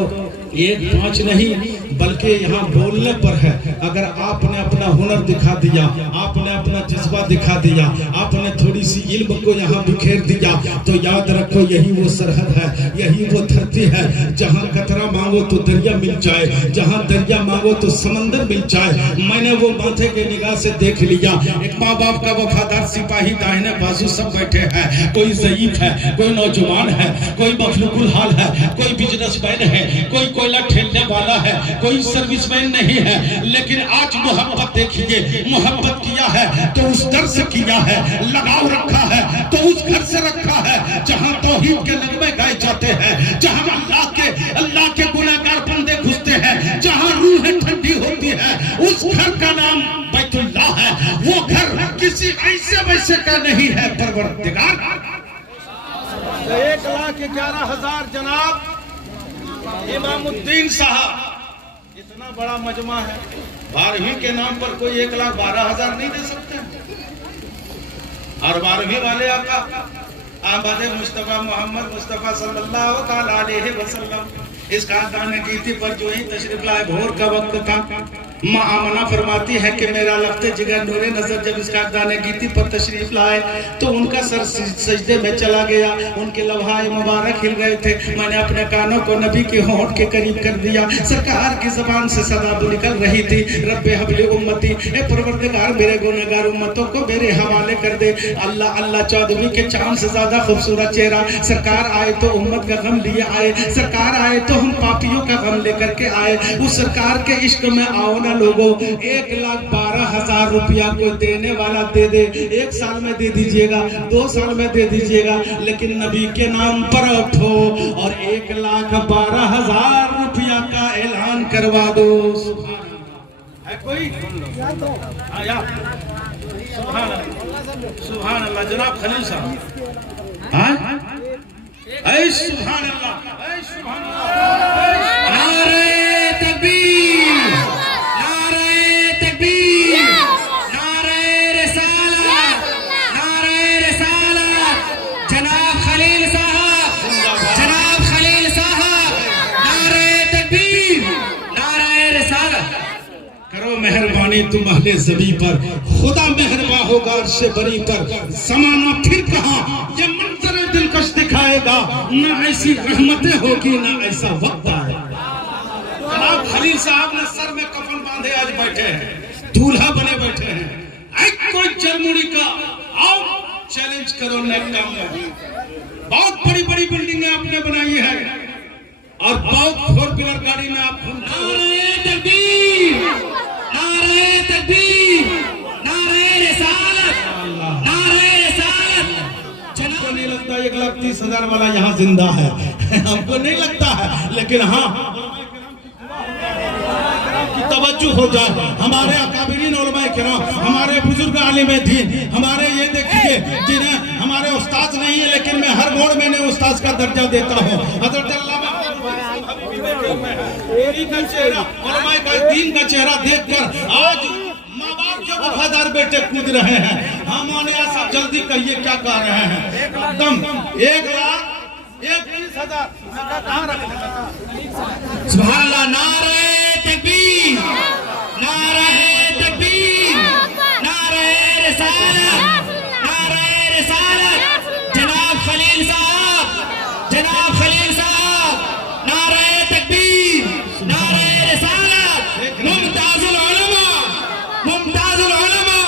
1-5 नहीं बल्कि यहाँ बोलने पर है। अगर आपने अपना हुनर दिखा दिया, आपने अपना जज्बा दिखा दिया, आपने थोड़ी सी इल्म को यहाँ बिखेर दिया, तो याद रखो यही वो सरहद है, यही वो धरती है जहाँ कतरा मांगो तो दरिया मिल जाए, जहाँ दरिया मांगो तो समंदर मिल जाए। मैंने वो माथे के निगाह से देख लिया। एक माँ बाप का वफादार सिपाही दाहिने बाजू सब बैठे हैं, कोई ज़ईफ है, कोई नौजवान है, कोई मखलूकुल हाल है, कोई बिजनेसमैन है, कोई कोयला ठेलने वाला है, कोई सर्विसमैन नहीं है। लेकिन आज मोहब्बत देखिए, मोहब्बत किया है तो उस दर से किया है, लगाव रखा है तो उस घर से रखा है जहाँ तौहीद के नगमे गाए जाते हैं, जहाँ अल्लाह के गुनाहगार बंदे घुसते हैं, जहाँ रूहें ठंडी होती है, उस घर का नाम बैतुल्लाह है। वो घर किसी ऐसे वैसे का नहीं है। परवरदिगार 1,11,000 जनाब इमामुद्दीन साहब, इतना बड़ा मजमा है। 12वीं के नाम पर कोई 1,12,000 नहीं दे सकते। और 12वीं वाले आका आबाद मुस्तफा मोहम्मद मुस्तफा सल्लल्लाहु ताला अलैहि वसल्लम इस खानदान की थी पर जो ही तशरीफ लाए भोर का वक्त था। माँ आमना फरमाती है कि मेरा लफ्ते जिगर नूरे नजर जब इस खानदान की थी पर तशरीफ लाए तो उनका सर सजदे में चला गया, उनके लम्हाए मुबारक हिल गए थे। मैंने अपने कानों को नबी के होंठ के करीब कर दिया। सरकार की जबान से सदा निकल रही थी, रब्बे हबले उम्मती, ए परवरदिगार मेरे गुनहगार उम्मतों को मेरे हवाले कर दे। अल्लाह अल्लाह चौदहवीं के चांद से ज्यादा खूबसूरत चेहरा। सरकार आए तो उम्मत का गम लिए आए, सरकार आए तो हम पापियों का गम लेकर के आए। उस सरकार के इश्क में आओ ना लोगों। 1,12,000 रुपया कोई देने वाला दे दे, 1 साल में दे दीजिएगा, 2 साल में दे दीजिएगा, लेकिन नबी के नाम पर उठो और 1,12,000 रुपया का ऐलान करवा दो। है कोई? सुभान अल्लाह जनाब खलील साहब। हाँ? सुभान अल्लाह, सुभान अल्लाह। नारे तकबीर, नारे तकबीर, नारे रिसालत, नारे रिसालत। जनाब खलील साहब, जनाब खलील साहब, नारे तकबीर, नारे रिसालत। करो मेहरबानी तुम अहले ज़मीन पर, खुदा मेहरबान होगा अर्शे बरी पर। ज़माना फिर कहाँ ये मंजर दिलकश दिखाएगा, न ऐसी रहमतें होगी न ऐसा वक्त आएगा। जनाब खलील साहब ने सर में कफन बांधे आज बैठे हैं, दूल्हा बने बैठे हैं। कोई जरमुड़ी का आओ चैलेंज करो नेक काम में। बहुत बड़ी बड़ी बिल्डिंगें आपने बनाई है और बहुत 4 व्हीलर गाड़ी में आप घूमते हो। नारे तकबीर, नारे तकबीर, नारे रिसालत, नारे रिसालत। हमको नहीं लगता 1,30,000 वाला यहाँ जिंदा है, हमको नहीं लगता है, लेकिन हाँ की तवज्जो हो जाए। हमारे अकाबिरीन उलमाए किराम, हमारे बुजुर्ग आलिम दीन, हमारे ये देखिए थे जिन्हें हमारे उस्ताद नहीं है, लेकिन मैं हर मोड़ में इन्हें उस्ताद का दर्जा देता हूँ। हजरत अल्लामा दीन का चेहरा देखकर आज माँ बाप के वफादार बेटे कूद रहे हैं। हम साहब जल्दी कहिए क्या कह रहे हैं? एकदम 1,20,000 कहाँ रखे? सुभान अल्लाह, नारे तकबीर, नारे तकबीर, नारे रिसालत, नारे रिसालत। जनाब खलील साहब, जनाब खलील साहब, नारे तकबीर, नारे रिसालत। मुमताजुल उलमा, मुमताजुल उलमा,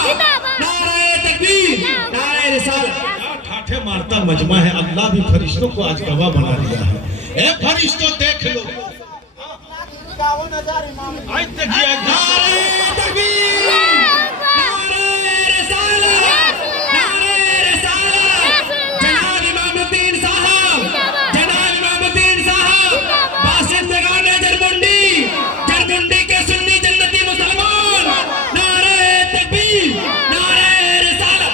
नारे तकबीर, नारे रिसालत। ठाठे मारता मजमा है, अल्लाह भी फरिश्तों को आज गवाह बना दिया है। ए फरिश्तों देख लो, 51,000 इमाम। आज देखिए नारे तकबीर, नारे रिसालत, नारे रिसालत। जनाब इमामुद्दीन साहब, जनाब इमामुद्दीन साहब, बासिंदगान जरमुंडी, जरमुंडी के सुन्नी जन्नती मुसलमान। नारे तकबीर, नारे रिसालत।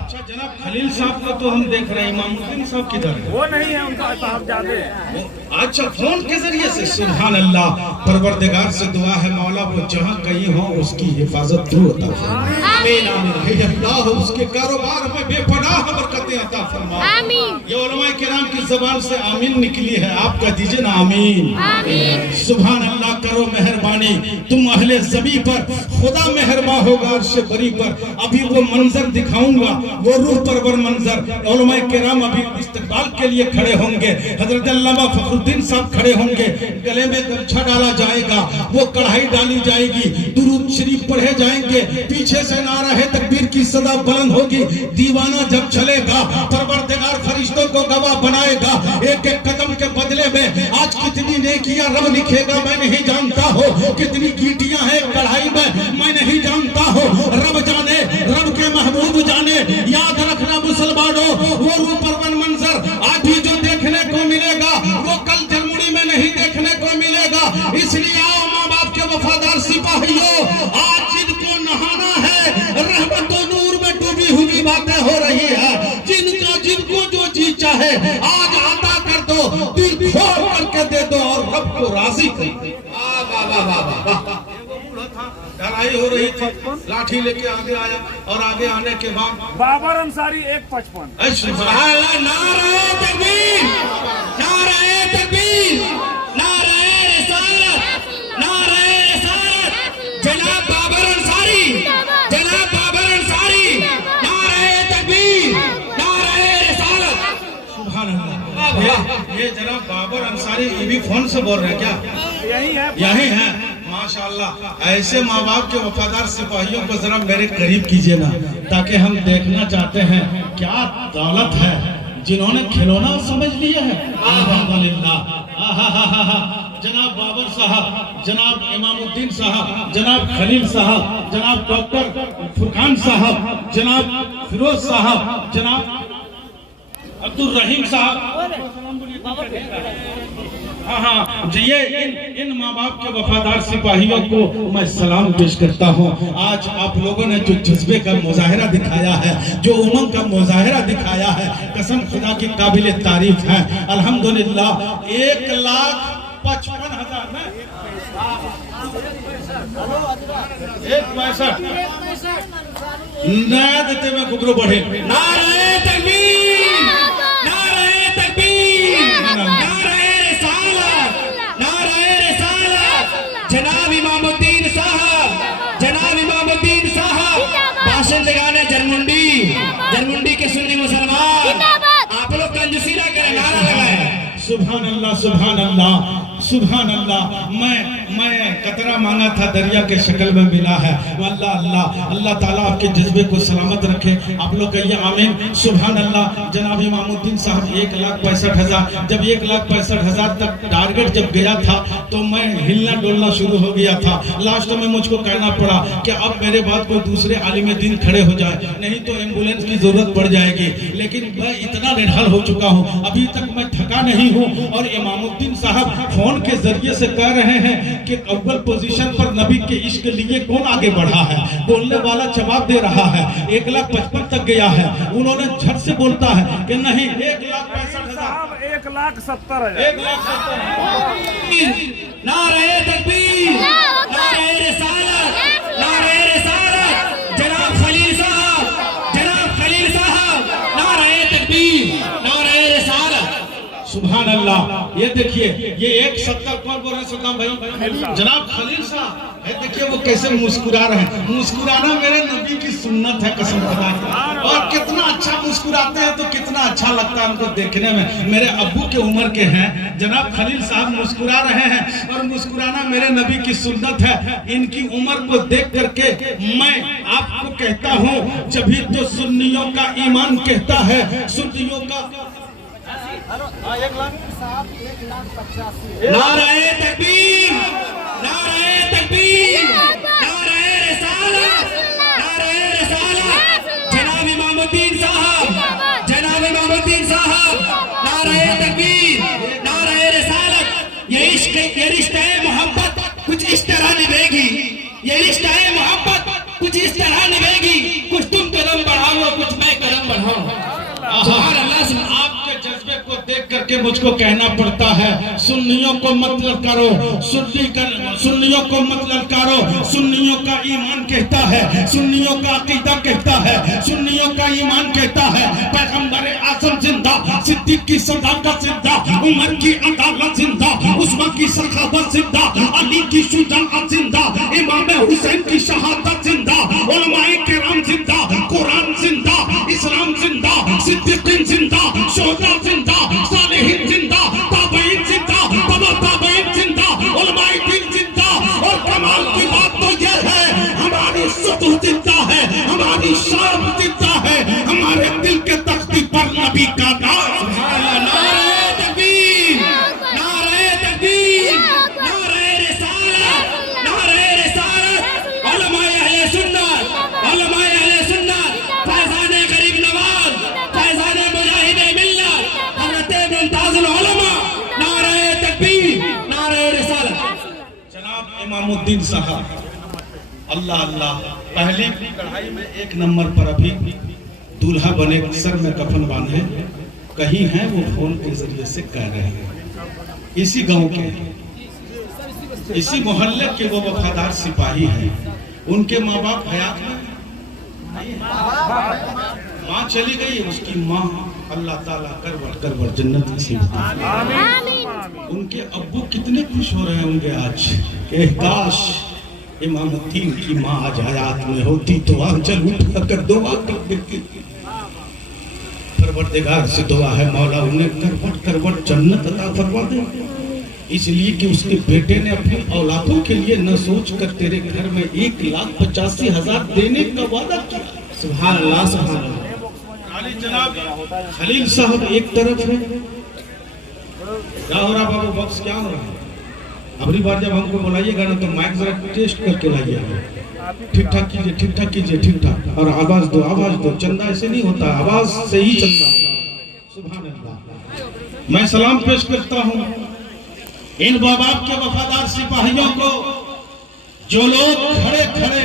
अच्छा जनाब खलील साहब को तो हम देख रहे हैं, इमामुद्दीन साहब किधर है? वो नहीं है, उनका साहबजादे हैं। अच्छा फोन के जरिए से। सुभान अल्लाह, परवरदिगार से दुआ है मौला वो जहाँ कहीं हो उसकी हिफाजत तू अता फरमा। आमीन आमीन। हे अल्लाह उसके कारोबार में बेपनाह बरकतें अता फरमा। आमीन। ये उलमाए किराम की जुबान से आमीन निकली है, आप कह दीजिए ना आमीन। आमीन। सुभान अल्लाह, करो मेहरबानी तुम अहले ज़मी पर, खुदा मेहरबान होगा अर्श बरी पर। अभी वो मंजर दिखाऊंगा, वो रूह परवर मंजर। उलमाए किराम अभी इस्तकबाल के लिए खड़े होंगे। हजरत अल्लामा फखरुद्दीन साहब खड़े होंगे, गले में गमछा डाला जाएगा, वो कढ़ाई डाली जाएगी, दुरूद शरीफ पढ़े जाएंगे, पीछे से नारा है तकबीर की सदा बुलंद होगी। दीवाना जब चलेगा परवरदिगार फरिश्तों को गवाह बनाएगा। एक एक कदम के बदले में आज कितनी नेकियां रब लिखेगा मैं नहीं जानता हो, कितनी गीटियां हैं कढ़ाई में मैं नहीं जानता हो। रब जाने, रब के महबूब जाने। याद रखना मुसलमानों, वो रूह परवन मंजर आज भी जो देखने को मिलेगा वो कल जरमुनी में नहीं देखने को मिलेगा। इसलिए आओ माँ बाप के वफादार सिपाहियों, आज जिनको नहाना है रहमत और नूर में डूबी हुई बातें हो रही है, जिनको जो चीज चाहे आज अता कर दो, दिल खोल करके दे दो और रब को राजी कर दो। लड़ाई हो रही थी, लाठी लेके आगे आया और आगे आने के बाद बाबर अंसारी 155। नारे तकबीर, नारे तकबीर, नारे रिसालत, नारे रिसालत। जनाब बाबर अंसारी, जनाब बाबर अंसारी, नारे तकबीर, नारे रिसालत। सुभान अल्लाह। ये जनाब बाबर अंसारी ये भी फोन से बोल रहे हैं क्या? यही है माशाअल्लाह। ऐसे माँ बाप के वफादार सिपाहियों को जरा मेरे करीब कीजिए ना, ताकि हम देखना चाहते हैं क्या दौलत है जिन्होंने खिलौना समझ लिया है। अल्हम्दुलिल्लाह। जनाब बाबर साहब, जनाब इमामुद्दीन साहब, जनाब खलील साहब, जनाब डॉक्टर फुरकान साहब, जनाब फिरोज साहब, जनाब अब्दुल रहीम साहब। हाँ जी, ये इन माँ बाप के वफादार सिपाहियों को मैं सलाम पेश करता हूँ। आज आप लोगों ने जो जज्बे का मुजाहिरा दिखाया है, जो उमंग का मुजाहिरा दिखाया है, कसम खुदा की काबिल तारीफ है। अल्हम्दुलिल्लाह। 1,55,000 में 1,65 नया देते में कुकरो बढ़े। नारे तकबीर, नारे तकबीर, नारे रिसालत, नारे रिसालत। जनाब इमामुद्दीन साहब, जनाब इमामुद्दीन साहब, बाशिंदगान जरमुंडी, जरमुंडी के सुन्नी मुसलमान, आप लोग कंजूसी ना करें, नारा लगाएं। सुभान अल्लाह, सुभान अल्लाह, सुभान अल्लाह। मैं कतरा मांगा था, दरिया के शक्ल में मिला है। अल्लाह अल्लाह, अल्लाह ताला आपके जज्बे को सलामत रखे। आप लोग कहिए आमीन। सुभान अल्लाह। जनाब इमामुद्दीन साहब 1,65,000, जब 1,65,000 तक टारगेट जब गया था तो मैं हिलना डोलना शुरू हो गया था। लास्ट में मुझको कहना पड़ा कि अब मेरे बाद कोई दूसरे आलिम दीन खड़े हो जाए, नहीं तो एम्बुलेंस की जरूरत पड़ जाएगी। लेकिन मैं इतना निढाल हो चुका हूँ, अभी तक मैं थका नहीं हूँ। और इमामुद्दीन साहब फोन के जरिए से कह रहे हैं कि अव्वल पोजीशन पर नबी के इश्क लिए कौन आगे बढ़ा है। बोलने वाला जवाब दे रहा है 1,55,000 तक गया है। उन्होंने झट से बोलता है कि नहीं 1,65,000, 1,70,000, 1,70,000। नारे तकबीर, नारे रिसालत, नारे रिसालत, जनाब खलील साहब, जनाब खलील साहब, नारे तकबीर, नारे रिसालत। सुभान अल्लाह। ये देखिए ये 1,70,000 कौन बोल रहे सुल्तान भाई? जनाब खलील साहब। ये देखिए वो कैसे मुस्कुरा रहे हैं। मुस्कुराना मेरे नबी की सुन्नत है कसम खुदा की। और कितना अच्छा मुस्कुराते हैं तो कितना अच्छा लगता है हमको देखने में। मेरे अब्बू के उम्र के हैं जनाब खलील साहब मुस्कुरा रहे हैं और मुस्कुराना मेरे नबी की सुन्नत है। इनकी उम्र को देख करके मैं आपको कहता हूँ जभी तो सुन्नियों का ईमान कहता है, सुन्नियों का साहब 1,85,000। नारे तकबीर, नारे तकबीर, नारे रिसालत, नारे रिसालत, जनाब इमामुद्दीन साहब, जनाब इमामुद्दीन साहब, नारे तकबीर, नारे रिसालत। ये इश्क, ये रिश्ते मोहब्बत कुछ इस तरह निभेगी, ये रिश्ते मोहब्बत कुछ इस तरह निभेगी। कुछ तुम कदम बढ़ाओ, कुछ मैं कदम बढ़ाऊं। सुभान अल्लाह। आपके जज्बे को देख करके मुझको कहना पड़ता है सुन्नियों को मत ललकारो, सुन्नियों को मत ललकारो। सुन्नियों का ईमान कहता है, सुन्नियों का अकीदा कहता है, सुन्नियों का ईमान कहता है पैगंबर आज़म जिंदा, सिद्दीक की सदाकत जिंदा, उमर की अदालत जिंदा, उस्मान की सखावत जिंदा, अली की शुजाअत जिंदा, इमाम हुसैन की शहादत जिंदा, उलमाए किराम जिंदा, कुरान जिंदा, इस्लाम जिंदा, सिद्दीकीन जिंदा, शोहदा जिंदा, सालिहीन जिंदा, ताबईन जिंदा, तबा ताबईन जिंदा, उलमाए दीन जिंदा। और कमाल की बात तो ये है हमारी सतह जिंदा है, हमारी शान जिंदा है, हमारे दिल के तख्ती पर नबी का नाम। नारे तकबीर, नारे तकबीर, नारे रिसालत, नारे रिसालत। उलमाए अहले सुन्नत, उलमाए अहले सुन्नत, फैज़ान गरीब नवाज, फैज़ान मुजाहिद मिल्लत, हज़रत मुमताज़ुल उलमा। नारे तकबीर, नारे रिसालत। जनाब इमामुद्दीन साहब अल्लाह अल्लाह। पहली कढ़ाई में 1 नंबर पर अभी दूल्हा बने सर में कफन बांधे कहीं हैं वो फोन के जरिए से कह रहे हैं। इसी गांव के इसी मोहल्ले के वो वफादार सिपाही हैं। उनके माँ बाप हयात में, माँ चली गई, उसकी माँ अल्लाह ताला करवट जन्नत नसीब करे। उनके अब्बू कितने खुश हो रहे होंगे आज कि काश इमामुद्दीन की माँ आज हयात में होती तो आंचल उठा कर दुआ कर देती। परवरदिगार से दुआ है मौला उन्हें करवट जन्नत अता फरमा दे। इसलिए कि उसके बेटे ने अपनी औलादों के लिए न सोच कर तेरे घर में 1,85,000 देने का वादा किया। सुभान अल्लाह, सुभान अल्लाह। जनाब खलील साहब एक तरफ है। क्या हो रहा बाबू बॉक्स क्या हो रहा है? अगली बार जब हमको बुलाइएगा ना तो माइक जरा टेस्ट करके लाइएगा। ठीक ठाक कीजिए, ठीक ठाक कीजिए, ठीक ठाक। और आवाज दो, आवाज दो। चंदा ऐसे नहीं होता, आवाज से ही चंदा होता। सुभान अल्लाह। मैं सलाम पेश करता हूँ इन बाप के वफादार सिपाहियों को जो लोग खड़े खड़े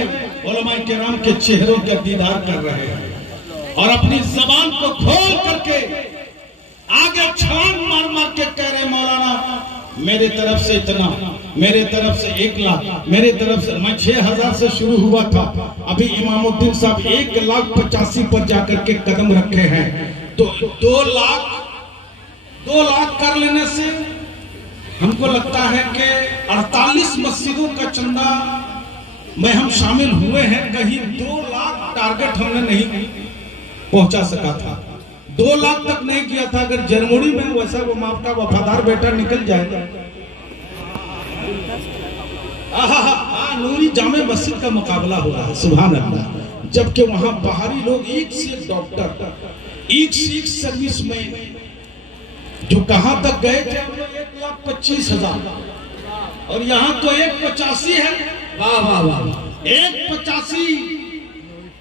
उलमाए किराम के चेहरों का दीदार कर रहे हैं और अपनी जबान को खोल करके आगे छलांग मार मार के कह रहे मौलाना मेरे तरफ से इतना, मेरे तरफ से 1,00,000, मेरे तरफ से। मैं 6,000 से शुरू हुआ था, अभी इमामुद्दीन साहब 1,85,000 पर जाकर के कदम रखे हैं। तो 2,00,000 कर लेने से हमको लगता है कि 48 मस्जिदों का चंदा में हम शामिल हुए हैं। कहीं 2,00,000 टारगेट हमने नहीं पहुंचा सका था, 2,00,000 तक नहीं किया था। अगर जर्मनी में वैसा वो आपका वफादार बेटा निकल जाएगा। नूरी जामे मस्जिद का मुकाबला हो रहा है, सुभान अल्लाह। जबकि वहां बाहरी लोग एक से एक डॉक्टर, एक से एक सर्विस में जो कहां तक गए थे 1,25,000 और यहाँ तो 1,85,000 है। वाह वाह वाह, 1,85,000।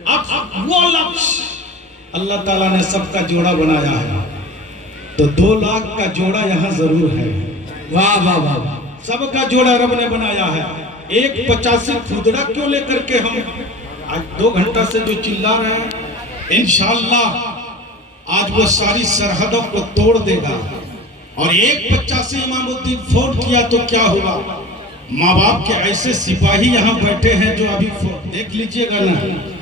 अब वो लक्ष्य अल्लाह ताला ने सबका जोड़ा बनाया है, तो 2,00,000 का जोड़ा यहाँ जरूर है। वाह वाह वाह, सबका जोड़ा रब ने बनाया है। एक 85 खुदरा क्यों लेकर के हम आज 2 घंटा से जो चिल्ला रहे हैं, इंशाअल्लाह आज वो सारी सरहदों को तोड़ देगा। और एक 85 इमामुद्दीन फोन किया तो क्या हुआ? माँ बाप के ऐसे सिपाही यहाँ बैठे हैं जो अभी देख लीजिएगा ना,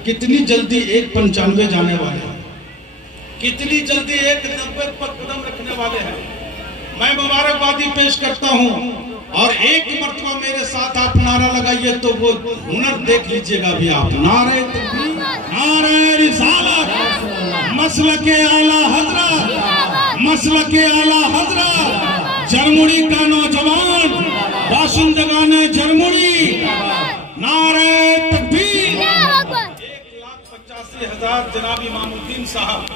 कितनी जल्दी 195 जाने वाले हैं, कितनी जल्दी 190 पर कदम रखने वाले हैं। मैं मुबारकबादी पेश करता हूँ और एक मर्तबा मेरे साथ आप नारा लगाइए तो वो हुनर देख लीजिएगा भी आप। नारे तकबीर, नारे रिसालत, मसलके आला हजरत, मसलके आला हजरत, जरमुड़ी का नौजवान, बाशिंदगाने जरमुड़ी, नारे तकबीर। 1,85,000 जनाब इमामुद्दीन साहब,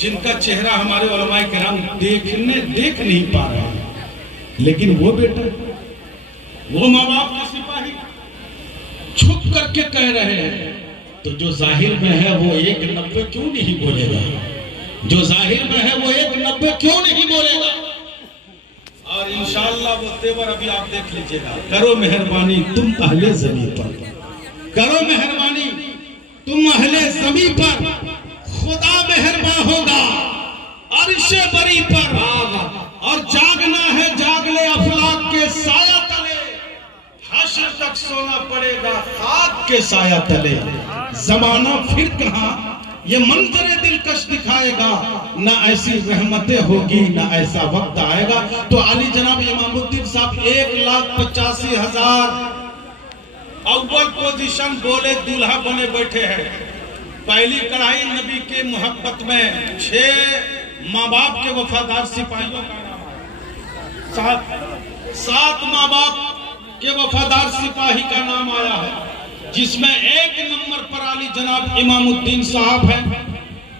जिनका चेहरा हमारे उलमाए किराम देख नहीं पा रहे हैं, लेकिन वो बेटा, वो माँ बाप के सिपाही छुप करके कह रहे हैं, तो जो जाहिर में है वो 190 क्यों नहीं बोलेगा? जो जाहिर में है वो 190 क्यों नहीं बोलेगा? और इंशाअल्लाह वो तेवर अभी आप देख लीजिएगा। करो मेहरबानी तुम अहले ज़मीन पर, करो मेहरबानी तुम अहले ज़मीन पर, खुदा मेहरबान होगा अर्शे बरी पर। और जागना है जागले अफलाक के साया तले, हश्र तक सोना पड़ेगा खाक के साया तले। जमाना फिर कहां ये मंजर दिलकश दिखाएगा, ना ऐसी रहमतें होगी ना ऐसा वक्त आएगा। तो अली जनाब इमामुद्दीन साहब 1,85,000 अव्वल पोजीशन बोले दूल्हा बने बैठे हैं। पहली कढ़ाई नबी के मोहब्बत में 6 माँ बाप के वफादार सिपाहियों का नाम है, 7 माँ बाप के वफादार सिपाही का नाम आया है, जिसमें 1 नंबर पर अली जनाब इमामुद्दीन साहब हैं।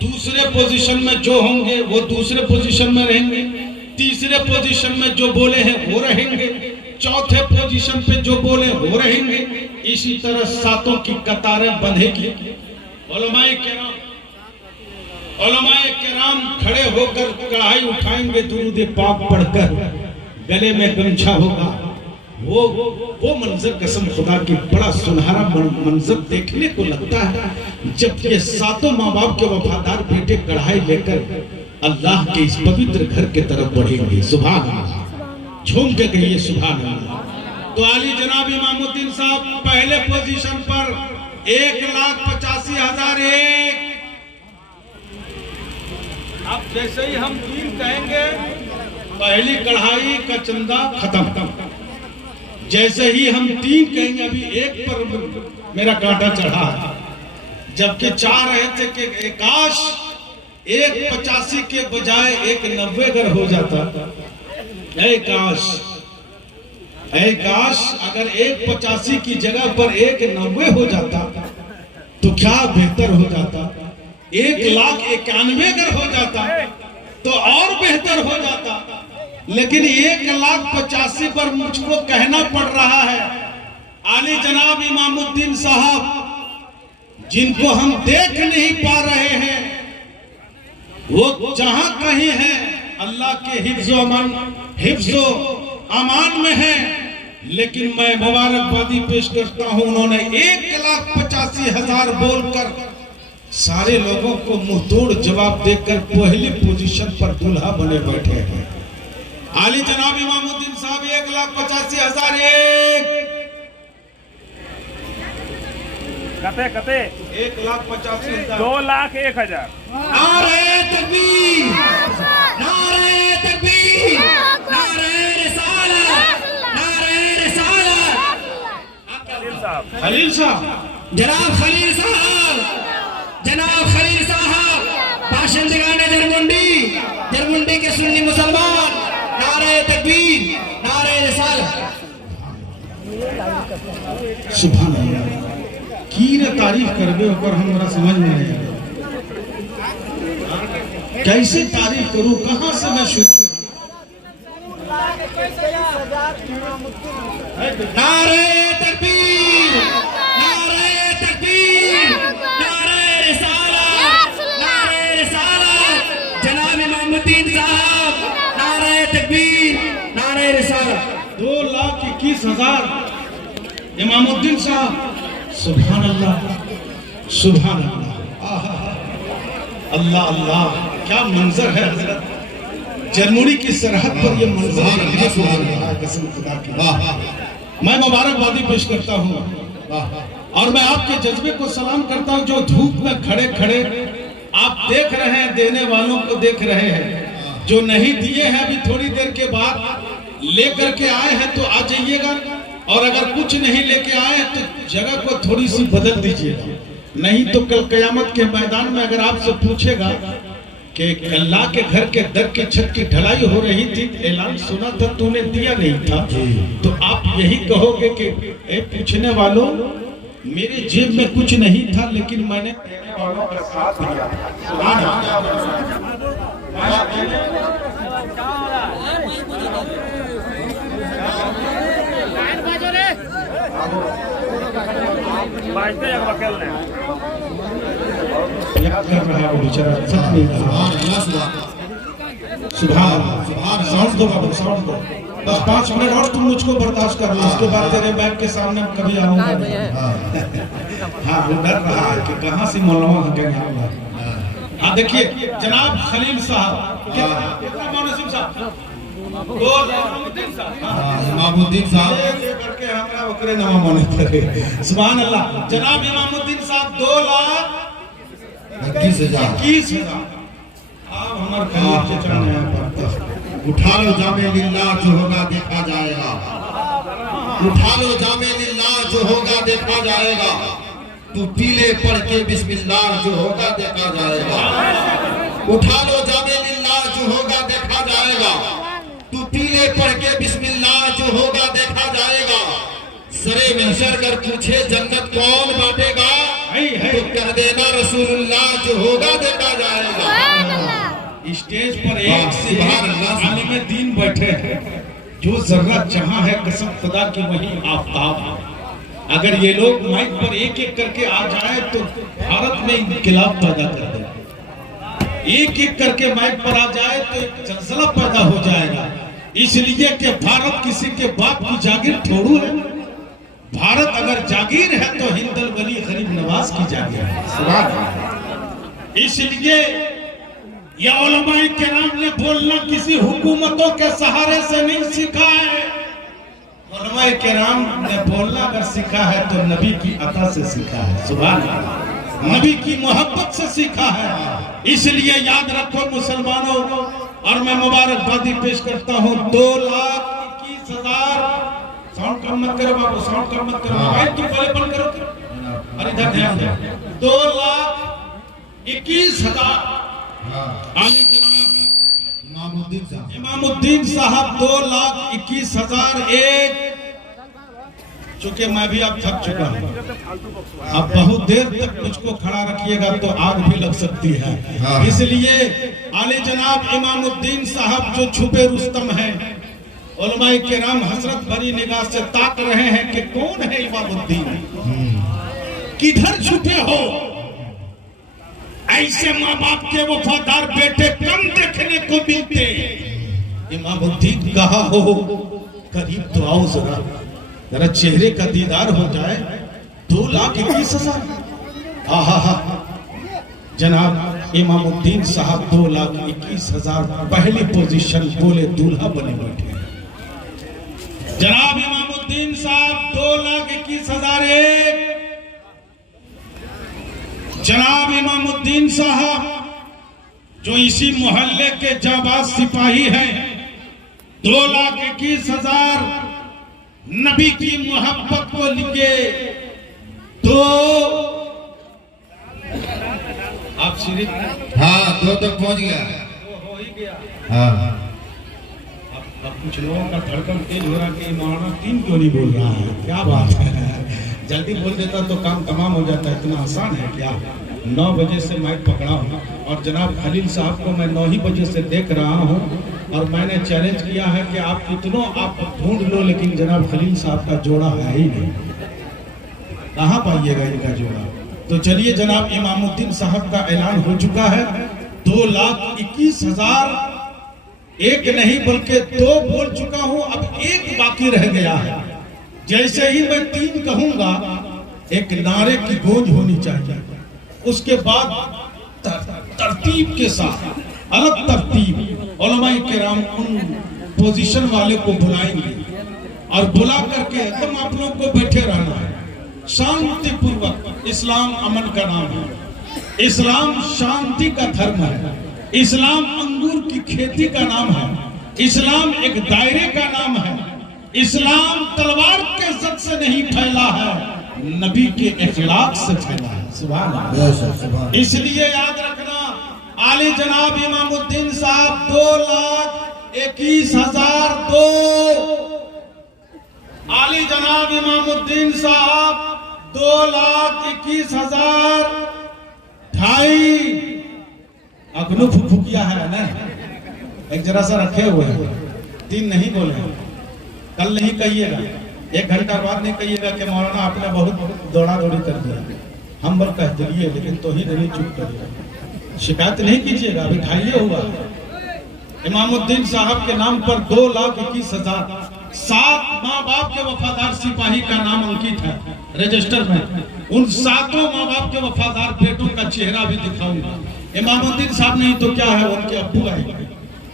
दूसरे पोजीशन में जो होंगे वो दूसरे पोजीशन में रहेंगे, तीसरे पोजीशन में जो बोले हैं वो रहेंगे, चौथे पोजीशन पे जो बोले वो रहेंगे। इसी तरह 7 की कतारें बंधेगी। उलमाए किराम खड़े होकर कढ़ाई उठाएंगे, दुरूद पाक पढ़कर, गले में गमछा होगा। वो मंजर कसम खुदा की बड़ा सुनहरा मंजर देखने को लगता है, जब ये 7 माँ बाप के वफादार बेटे कढ़ाई लेकर अल्लाह के इस पवित्र घर के तरफ बढ़ेंगे। सुभान अल्लाह, झूम के कहिए सुभान अल्लाह। तो अली जनाब इमामुद्दीन साहब पहले पोजीशन पर 1,85,001। अब जैसे ही हम 3 कहेंगे, पहली कढ़ाई का चंदा खत्म। जैसे ही हम 3 कहेंगे, अभी 1 पर मेरा कांटा चढ़ा है, जबकि 4 रहे थे कि काश 1,85 के बजाय 1,90 अगर हो जाता। ऐ काश अगर 1,85 की जगह पर 1,90 हो जाता तो क्या बेहतर हो जाता। 1,91 अगर हो जाता तो और बेहतर हो जाता। लेकिन 1,85 पर मुझको कहना पड़ रहा है, अली जनाब इमामुद्दीन साहब, जिनको हम देख नहीं पा रहे हैं, वो जहां कहीं है अल्लाह के हिफ्ज़ो अमान में है। लेकिन मैं मुबारकबादी पेश करता हूं, उन्होंने 1,85,000 बोलकर सारे लोगों को मुंहतोड़ जवाब देकर पहली पोजीशन पर दूल्हा बने बैठे हैं। अली जनाब इमामुद्दीन साहब 1,85,001 कते 1,85,000 2,01,000। नारे तकबीर, नारे तकबीर, नारे रिसालत, नारे रिसालत। खलील साहब, जनाब खलील साहब बाशिंदगाने जरमुंडी के सुन्नी मुसलमान, नारे तकबीर, नारे रिसालत। सुभान अल्लाह। की रे तारीफ करबे ओकर हमरा समझ में नहीं आया, कैसे तारीफ करूं, कहां से मैं शुरू। नारे तकबीर, नारे तकबीर, नारे रिसालत, नारे रिसालत। जनाब इमामुद्दीन साहब, नारे तकबीर, नारे रिसालत। 2 लाख की 21,000 इमामुद्दीन साहब। सुभान अल्लाह, सुभान अल्लाह, आहा, अल्लाह अल्लाह, क्या मंजर है हजरत। जरमुरी की सरहद पर ये मंजर है, कसम खुदा की। मैं मुबारकबादी पेश करता हूँ और मैं आपके जज्बे को सलाम करता हूँ, जो धूप में खड़े खड़े आप देख रहे हैं, देने वालों को देख रहे हैं, जो नहीं दिए हैं अभी थोड़ी देर के बाद लेकर के आए हैं तो आ जाइएगा, और अगर कुछ नहीं लेके आए हैं तो जगह को थोड़ी सी बदल दीजिएगा, नहीं तो कल कयामत के मैदान में अगर आपसे पूछेगा कि अल्लाह के घर के दर के छत की ढलाई हो रही थी, ऐलान सुना था, तूने दिया नहीं था, तो आप यही कहोगे कि ए पूछने वालों, मेरे जेब में कुछ नहीं था लेकिन मैंने देने वालों का साथ दिया। सुभान बाजते हैं वकील ने। याद कर रहा है वो बेचारा, सच नहीं कहा। सुभान, साउंड दो बाबू, साउंड दो। बस 5 मिनट और तुम मुझको बर्दाश्त कर लो, उसके बाद तेरे बैग के सामने कभी आऊंगा। हाँ, वो डर रहा है कि कहाँ से मौलाना हटेंगे। हाँ देखिए जनाब खलील साहब, कितना मौनसिम साहब, इमामुद्दीन साहब करके हमरा ओकरे नाम माने थे। सुभान अल्लाह। जनाब इमामुद्दीन साहब 2,21,000। अब हमार खलील चचा ने उठा लो जामे लिल्लाह, जो होगा देखा जाएगा। उठा लो जामे लिल्लाह, जो होगा देखा जाएगा। तू पीले पढ़ के बिस्मिल्लाह, जो होगा देखा जाएगा। उठा लो जामे लिल्लाह, जो होगा देखा जाएगा। तू पीले पढ़ के बिस्मिल्लाह, जो होगा देखा जाएगा। सरे महशर कर पूछे जन्नत कौन बांटेगा, तो कह देना रसूलुल्लाह, जो होगा देखा जाएगा। स्टेज पर एक से आलिम दीन बैठे हैं, जो जर्रा जहां है कसम खुदा की वही आफताब है। अगर ये लोग माइक पर एक एक करके आ जाए तो भारत में इंकलाब पैदा कर दे। एक एक करके माइक पर आ जाए तो एक जलजला पैदा हो जाएगा। इसलिए कि भारत किसी के बाप की जागीर थोड़ू है। भारत अगर जागीर है तो हिंदल वली गरीब नवाज की जागीर है। इसलिए या उलमाए किराम ने बोलना किसी हुकूमतों के सहारे से नहीं सीखा है। उलमाए किराम ने बोलना अगर सीखा है तो नबी की अता से सीखा है। सुभान अल्लाह, नबी की मोहब्बत से सीखा है। इसलिए याद रखो मुसलमानों, और मैं मुबारकबादी पेश करता हूँ 2,21,000। साउंड कम मत करो बाबू, साउंड कम मत करो भाई, तुम पहले बंद करो। अरे इधर ध्यान दो। 2,21,000 इमामुद्दीन साहब 2,21,000 एक। चूंकि मैं भी अब थक चुका हूँ, अब बहुत देर तक मुझको खड़ा रखिएगा तो आग भी लग सकती है। इसलिए आले जनाब इमामुद्दीन साहब जो छुपे रुस्तम हैं, उलमाए किराम हसरत भरी निगाह से ताक रहे हैं कि कौन है इमामुद्दीन, किधर छुपे हो। ऐसे माँ बाप के वफादार बेटे कम देखने को मिलते। इमामुद्दीन कहा हो करीब तो आओ जरा, जरा चेहरे का दीदार हो जाए। 2,21,000। आहा, जनाब इमामुद्दीन साहब 2,21,000 पहली पोजीशन बोले दूल्हा बने बैठे। जनाब इमामुद्दीन साहब 2,21,000 एक। जनाब इमामुद्दीन साहब जो इसी मोहल्ले के जाबाज सिपाही हैं, 2,21,000 नबी की मोहब्बत को लिए। तो आप सिर्फ हाँ 2 तक पहुंच गया। हो ही गया। हाँ अब कुछ लोगों का धड़कन तेज हो रहा कि मौलाना 3 क्यों नहीं बोल रहा है। क्या बात है, जल्दी बोल देता तो काम तमाम हो जाता। इतना आसान है क्या। 9 बजे से माइक पकड़ा हूँ और जनाब खलील साहब को मैं 9 ही बजे से देख रहा हूँ, और मैंने चैलेंज किया है कि आप कितनों आप ढूंढ लो, लेकिन जनाब खलील साहब का जोड़ा है ही नहीं। कहाँ पाइएगा इनका जोड़ा। तो चलिए जनाब इमामुद्दीन साहब का ऐलान हो चुका है। 2,21,000 एक नहीं बल्कि 2 बोल चुका हूँ, अब एक बाकी रह गया है। जैसे ही मैं 3 कहूंगा एक नारे की गूंज होनी चाहिए, उसके बाद तरतीब के साथ अलग तरतीब उलमाए किराम उन पोजीशन वाले को बुलाएंगे और बुला करके एकदम आप लोग को बैठे रहना है शांतिपूर्वक। इस्लाम अमन का नाम है, इस्लाम शांति का धर्म है, इस्लाम अंगूर की खेती का नाम है, इस्लाम एक दायरे का नाम है, इस्लाम तलवार के जद से नहीं फैला है, नबी के इखलाक से फैला है। सुभान अल्लाह। इसलिए याद रखना, आली जनाब इमामुद्दीन साहब 2,21,002, आली जनाब इमामुद्दीन साहब 2,21,000 2.5 अग्नु फुफुकिया है ना, एक जरा सा रखे हुए हैं, 3 नहीं बोले, कल नहीं कहिएगा, 1 घंटा बाद नहीं कहिएगा कि मौलाना आपने बहुत दौड़ा दौड़ी कर दिया, हम बल कह दिए लेकिन तो ही नहीं चुप करिए, शिकायत नहीं कीजिएगा। अभी 2.5 हुआ, इमामुद्दीन साहब के नाम पर 2,21,000 7 माँ बाप के वफादार सिपाही का नाम अंकित है रजिस्टर में, उन 7 माँ बाप के वफादार बेटों का चेहरा भी दिखाऊंगा। इमामुद्दीन साहब नहीं तो क्या है उनके अब्बू आएंगे,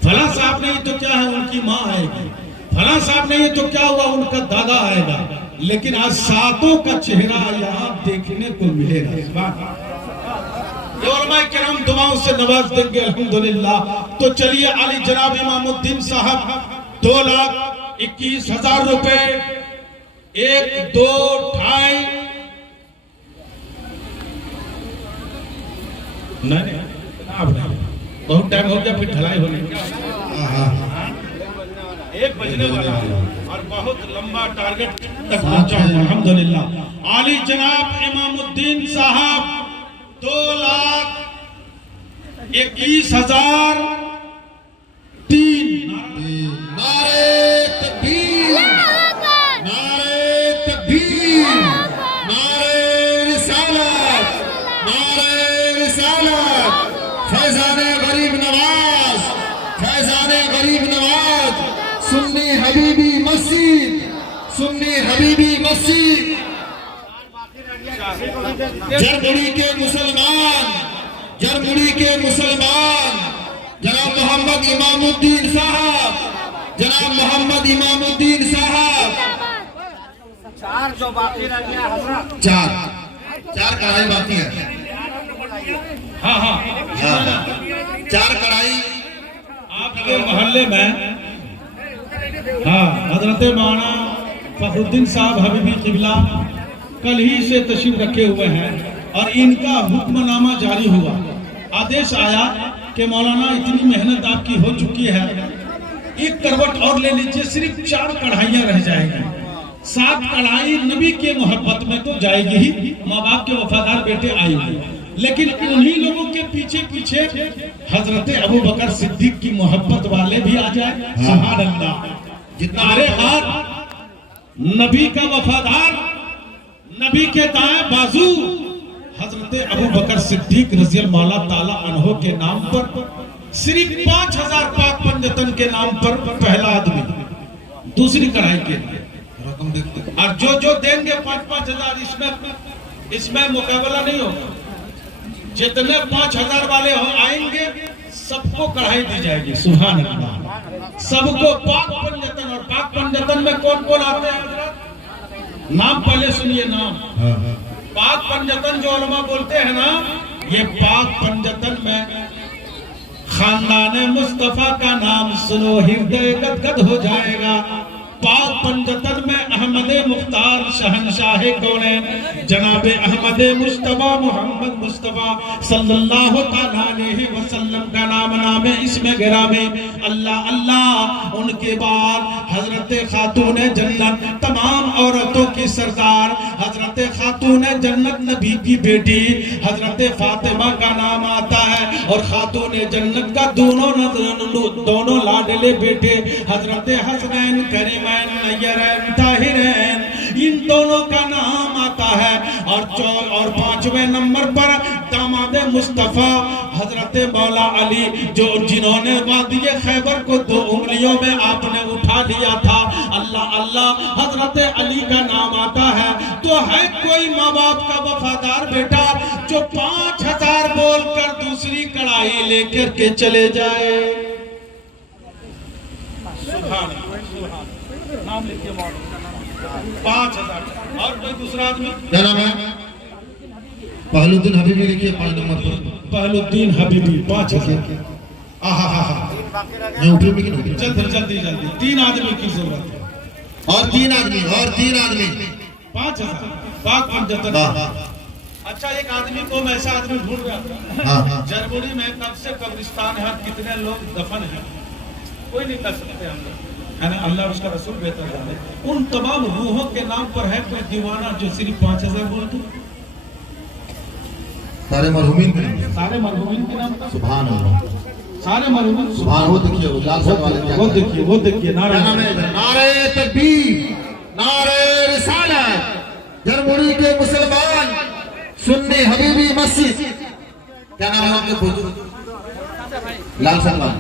फला साहब नहीं तो क्या है उनकी माँ आएगी, फला साहब नहीं तो क्या हुआ उनका दादा आएगा, लेकिन आज 7 का चेहरा यहाँ देखने को मिलेगा। उलमाए किराम दुआओं से नवाज देंगे अल्हम्दुलिल्लाह। तो चलिए आली जनाब इमामुद्दीन साहब 2,21,000 रुपए, 1, 2, 2.5 नहीं, बहुत टाइम हो गया, फिर ढलाई होने 1 बजने वाला और बहुत लंबा टारगेट तक पहुंचा हूं अल्हम्दुलिल्लाह। आली जनाब इमामुद्दीन साहब 2,21,003। नारे तकबीर, नारे तकबीर, नारे रिसालत, नारे रिसालत, फैजाने गरीब नवाज, फैजाने गरीब नवाज, सुन्नी हबीबी मस्जिद, सुन्नी हबीबी मस्जिद, जरमुड़ी के मुसलमान, जरमुड़ी के मुसलमान, जनाब मोहम्मद इमामुद्दीन साहब, जनाब मोहम्मद इमामुद्दीन साहब। 4 जो बाकी रह गया हमरा, 4 कढ़ाई बाकी है। हाँ, 4 कढ़ाई आपके मोहल्ले में, हाँ, हजरत मौलाना फखरुद्दीन साहब हबीबी किबला कल ही से तशरीफ रखे हुए हैं और इनका हुक्मनामा जारी हुआ, आदेश आया कि मौलाना इतनी मेहनत आपकी हो चुकी है, 1 करवट और ले लीजिए, सिर्फ 4 कढ़ाइयां रह जाएंगी। 7 कढ़ाई नबी के मोहब्बत में तो जाएगी ही, माँ बाप के वफादार बेटे आएंगे, लेकिन उन्हीं लोगों के पीछे पीछे हजरत अबू बकर सिद्दीक की मोहब्बत वाले भी आ जाए। सुभान अल्लाह। जितना नबी का वफादार, नबी के दाएं बाजू हजरत अबू बकर सिद्दीक रज़ियल्लाहु ताला अन्हो के नाम पर सिर्फ 5,000 पाक पंजतन के नाम पर पहला आदमी, दूसरी कढ़ाई के रकम देखते, और जो देंगे 5,000 इसमें मुकाबला नहीं होगा, जितने 5,000 वाले हो आएंगे सबको कढ़ाई दी जाएगी। सुभान अल्लाह। सबको पाक पंजतन, और पाक पंजतन में कौन कौन आते हैं नाम पहले सुनिए नाम। पाक पंजतन जो उलमा बोलते हैं ना, ये पाक पंजतन में खानदान मुस्तफा का नाम सुनो हृदय गदगद हो जाएगा। पाक पंजतन में अहमद मुख्तार शहनशाह कौनैन जनाब अहमद मुस्तफा मोहम्मद मुस्तफा सल्लल्लाहु ताला अलैहि वसल्लम का नाम है इसमें गिरामी। अल्लाह अल्लाह। उनके बाद हजरत खातून जन्नत, तमाम औरतों की सरदार हजरत खातून जन्नत नबी की बेटी हजरत फातिमा का नाम आता है, और खातून जन्नत का दोनों लाडले बेटे हजरत हसनैन करीमैन नय्यरैन ताहिरैन, इन दोनों का नाम आता है। और 5वें नंबर पर दामाद मोहम्मद मुस्तफ़ा हजरत मौला अली जो जिन्होंने वादी खैबर को 2 उंगलियों में आपने उठा लिया था। अल्लाह अल्लाह हजरत अली का नाम आता है तो है कोई माँ बाप का वफादार बेटा जो 5000 बोलकर दूसरी कढ़ाई लेकर के चले जाए। नाम लिखिए 5000। और कोई दूसरा आदमी क्या नाम है? पहलुद्दीन हबीबी लिखिए 5 नंबर पर। पहलुद्दीन हबीबी 5000। जल्दी जल्दी जल्दी 3 आदमी की जरूरत है। और 3 आदमी 5000 पाक पंजतन। अच्छा एक आदमी को मैं ऐसा आदमी ढूंढ रहा था। हाँ। जरमुरी में कब से कब्रिस्तान है, कितने लोग दफन है, कोई नहीं कर सकते हम लोग, है ना। अल्लाह उसका रसूल बेहतर जाने। उन तमाम रूहों के नाम पर है कोई दीवाना जो सिर्फ 5000 बोलते? सारे मरहुमीन के नाम। सारे मरहूमीन के नाम। सुभान अल्लाह। सारे मरहूमीन। सुभान। वो देखिए वो लाल शर्ट वाले क्या वो देखिए वो देखिए नारा। नारे तकबीर, नारे रिसालत। जरमुरी के मुसलमान सुन्नी हबीबी मस्जिद। क्या नाम है आपके बुजुर्ग? लाल शर्ट वाले।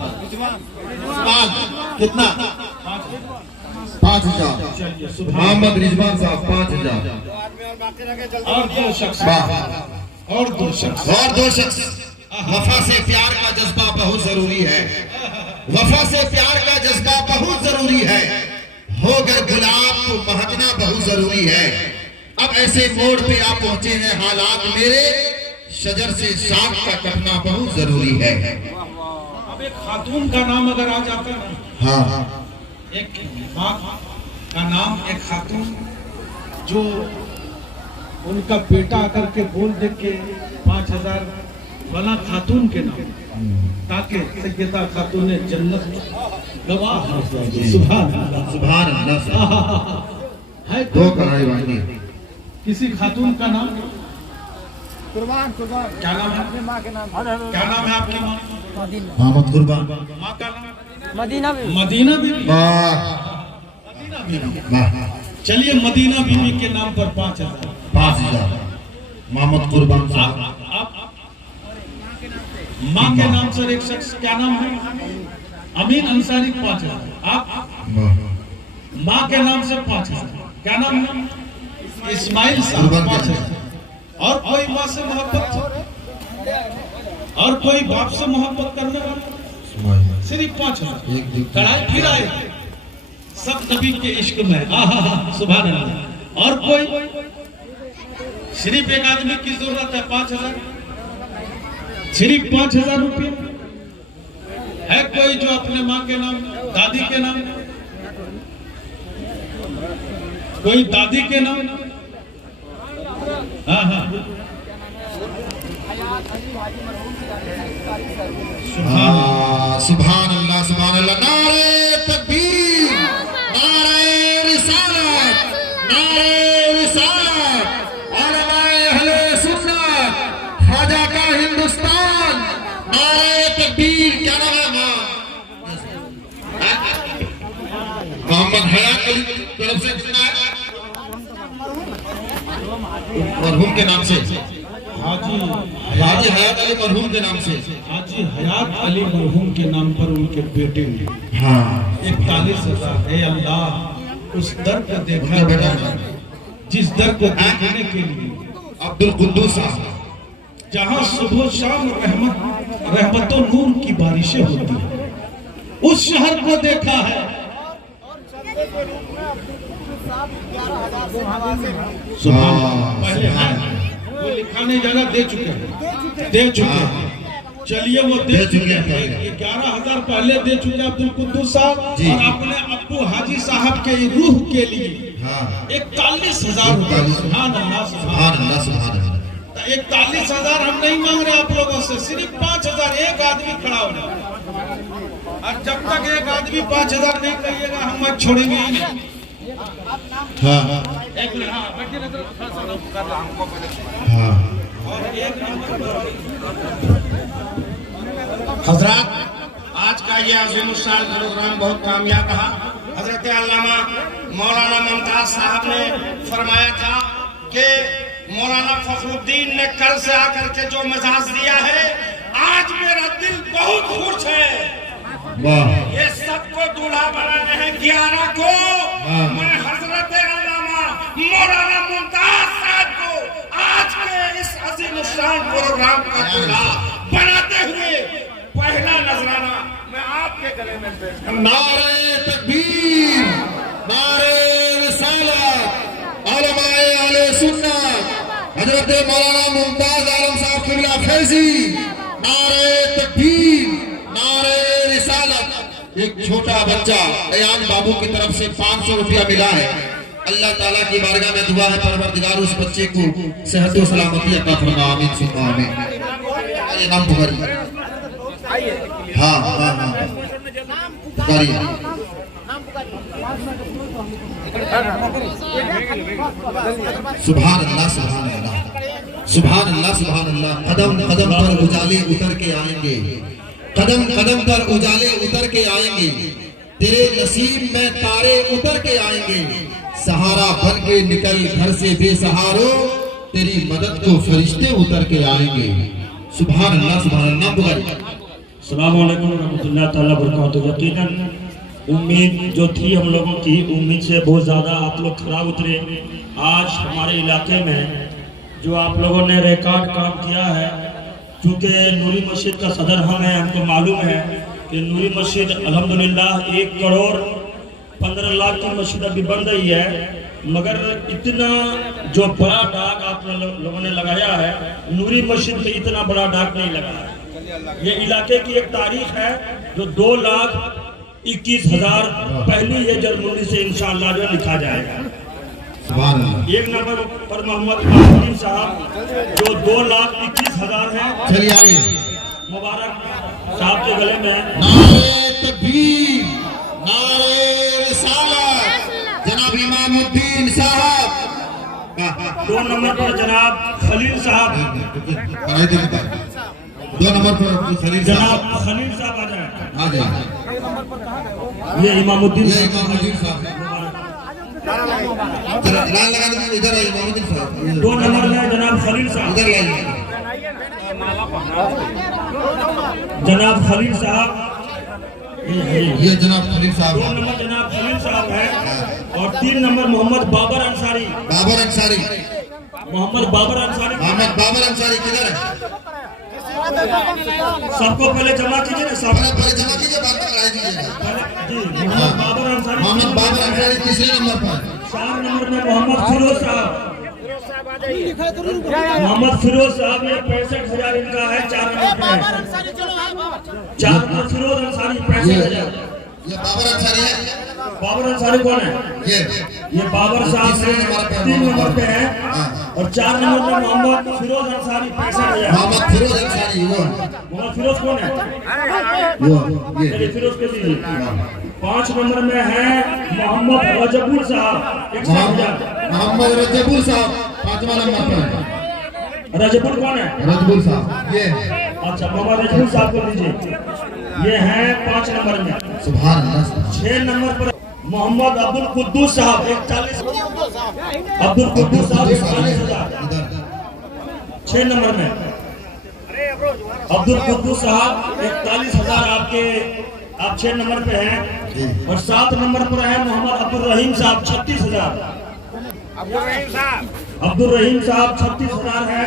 कितना? 5000। मोहम्मद रिजवान साहब 5000। और 2 शख्स। और 2 शख्स। और 2 शख्स। वफा से प्यार का जज्बा बहुत जरूरी है। वफा से प्यार का जज्बा बहुत जरूरी है। होकर गुलाब तो महकना बहुत जरूरी है। अब ऐसे मोड़ पे आप पहुंचे हैं, हालात मेरे शजर से शाख का कटना बहुत जरूरी है। अब एक खातून का नाम अगर आ जाता ना, हाँ। एक माँ का नाम, एक खातून जो उनका बेटा आकर के बोल दे के 5000 वाला खातून के नाम, ताकि सैयदा खातून जन्नत गवाह। सुभान अल्लाह। सुभान अल्लाह। है 2 कढ़ाई वाली। किसी खातून का नाम? कुर्बान क्या नाम है? अपनी माँ के नाम क्या नाम है आपकी माँ? मोहम्मद कुर्बान। माँ का नाम? मदीना भी। मदीना बीबी। वाह मदीना बीबी। वाह। चलिए मदीना बीबी के नाम पर 5000। 5000। मोहम्मद कुर्बान साहब। आप माँ के नाम से एक शख्स, क्या नाम है? अमीन अंसारी 5000। आप माँ के नाम से 5000। क्या नाम है? इस्माइल साहब 5000। और कोई माँ से मोहब्बत, और कोई बाप से मोहब्बत करने वाला सिर्फ 5000। कढ़ाई फिर आए, सब नबी के इश्क में। सुभान अल्लाह। और कोई सिर्फ एक आदमी की जरूरत है 5000, सिर्फ 5000 रुपये। है कोई जो अपने माँ के नाम, दादी के नाम, कोई दादी के नाम? हाँ हाँ। सुभान अल्लाह। सुभान अल्लाह। नारे तकबीर, नारे रिसालत, नारे रिसालत। उलमाए अहले सुन्नत, ख्वाजा का हिंदुस्तान। नारे तकबीर। क्या नाम है? मोहम्मद हयात अली तरफ से कितना है? मरहूम के नाम से। हाजी हयात अली मरहूम के नाम से। हाजी हयात अली मरहूम के नाम पर उनके बेटे ने हाँ 41,000। हे अल्लाह, उस दर को देखा बेटा, जिस दर को देखने के लिए अब्दुल कुद्दूस साहब, जहाँ सुबह शाम रहमतों नूर की बारिशें होती है, उस शहर को देखा है। पहले वो लिखाने जगह दे चुके हैं। चलिए वो दे चुके हैं। 11,000 पहले दे चुके अब्दुल कुद्दूस साहब, और अपने अब्बू हाजी साहब के रूह के लिए 41,000 रुपए। सुभान अल्लाह। सुभान अल्लाह। सुभान अल्लाह। 41,000 हम नहीं मांग रहे आप लोगों से, सिर्फ 5,000। एक आदमी खड़ा होना, और जब तक एक आदमी 5,000 नहीं करिएगा हम मत छोड़ेंगे ही नहीं। एक मिनट, हाँ बैठिए ना, थोड़ा सा कर रहा हमको और एक हजरत, आज का ये अज़ीमुश्शान प्रोग्राम बहुत कामयाब रहा। हजरत अल्लामा मौलाना मुमताज साहब ने फरमाया था कि मौलाना फखरुद्दीन ने कल से आकर के जो मिजाज दिया है, आज मेरा दिल बहुत खुश है। ये सबको दूल्हा बनाने हैं 11 को। मैं हजरत अल्लामा मौलाना मुमताज साहब को आज के इस अजीम शान प्रोग्राम का दूल्हा बनाते हुए पहला नजराना मैं आपके गले में पेश करूं। नारे तकबीर, नारे रिसालत, उलमाए अहले सुन्नत, हजरत मौलाना मुमताज आलम साहब किबला फैजी, नारे तकबीर, नारे रिसालत। एक छोटा बच्चा अयान बाबू की तरफ से 500 रुपया मिला है। अल्लाह ताला की बारगाह में दुआ है, परवरदिगार उस बच्चे को सेहत और सलामती अता फरमा, आमीन सुम्मा आमीन। अरे नाम पुकारिए। हाँ हाँ हाँ पुकारिए। सुभान अल्लाह, सुभान अल्लाह, सुभान अल्लाह, सुभान अल्लाह। कदम कदम पर उजाले उतर के आएंगे, कदम कदम पर उजाले उतर के आएंगे, तेरे नसीब में तारे उतर के आएंगे। सहारा बन के निकल घर से बेसहारो, तेरी मदद को फरिश्ते उतर के आएंगे। सुभान अल्लाह, सुभान अल्लाह। पुकारिए। अस्सलाम वालेकुम रहमतुल्लाह ताला बरकातहू। यकीनन उम्मीद जो थी हम लोगों की, उम्मीद से बहुत ज़्यादा आप लोग खराब उतरे। आज हमारे इलाके में जो आप लोगों ने रिकॉर्ड काम किया है, चूँकि नूरी मस्जिद का सदर हम हैं, हमको मालूम है कि नूरी मस्जिद अल्हम्दुलिल्लाह 1 करोड़ 15 लाख की मस्जिद अभी बन रही है, मगर इतना जो बड़ा डाक आप लोगों ने लगाया है, नूरी मस्जिद में इतना बड़ा डाक नहीं लगा है। ये इलाके की एक तारीख है जो 2,21,000 पहली है जर्मनी से इंशाअल्लाह जो लिखा जाएगा। एक नंबर पर मोहम्मद इब्राहिम साहब जो 2,21,000 है। चलिए आइए। मुबारक साहब के गले में नारे तकबीर, नारे रिसालत, जनाब इमामुद्दीन साहब। 2 नंबर पर जनाब खलील साहब, 2 नंबर पर खलील जनाब साहब खलील साहब आ जाए। आ जाए। ये इमामुद्दीन ये इमामुद्दीन साहब लाइन लगा दीजिए। इधर आइए इमामुद्दीन साहब। 2 नंबर में जनाब खलील साहब, इधर लाइए। जनाब खलील साहब। ये जनाब खलील साहब 2 नंबर जनाब खलील साहब है। और 3 नंबर मोहम्मद बाबर अंसारी। बाबर अंसारी, मोहम्मद बाबर अंसारी। मोहम्मद बाबर अंसारी किधर है? सबको पहले जमा कीजिए ना साहब। पहले जमा कीजिए, बाद में लगा दीजिए। जी मोहम्मद बाबर अंसारी। मोहम्मद बाबर अंसारी तीसरे नंबर पर। 4 नंबर में मोहम्मद फिरोज साहब। मोहम्मद फिरोज साहब ने 65,000 इनका है। 4 नंबर पे 4 नंबर फिरोज अंसारी 65,000। ये बाबर अंसारी है। बाबर अंसारी कौन है? ये बाबर साहब है, 3 नंबर पे है। और 4 नंबर पे मोहम्मद फिरोज अंसारी 65,000। मोहम्मद फिरोज अंसारी वो मोहम्मद फिरोज कौन है? ये फिरोज के दीजिए। 5 नंबर में है मोहम्मद रजबुल साहब 61,000। मोहम्मद रजबुल साहब 5वां नंबर पर। रजबुल कौन है? रजबुल साहब ये। अच्छा मोहम्मद रजबुल साहब को दीजिए। ये है 5 नंबर में। सुभान अल्लाह। 6 नंबर पर मोहम्मद अब्दुल कुद्दूस साहब 41। अब्दुल कुद्दूस साहब 41,000। 6 नंबर में अब्दुल कुद्दूस साहब 41,000 आपके, आप 6 नंबर पे हैं। और 7 नंबर पर है मोहम्मद अब्दुल रहीम साहब 36,000। अब्दुल रहीम साहब 36,000 है।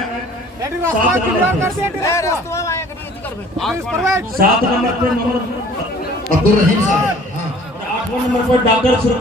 7 नंबर पे मोहम्मद अब्दुल रहीम साहब। 8वें नंबर पर डॉक्टर फुरकान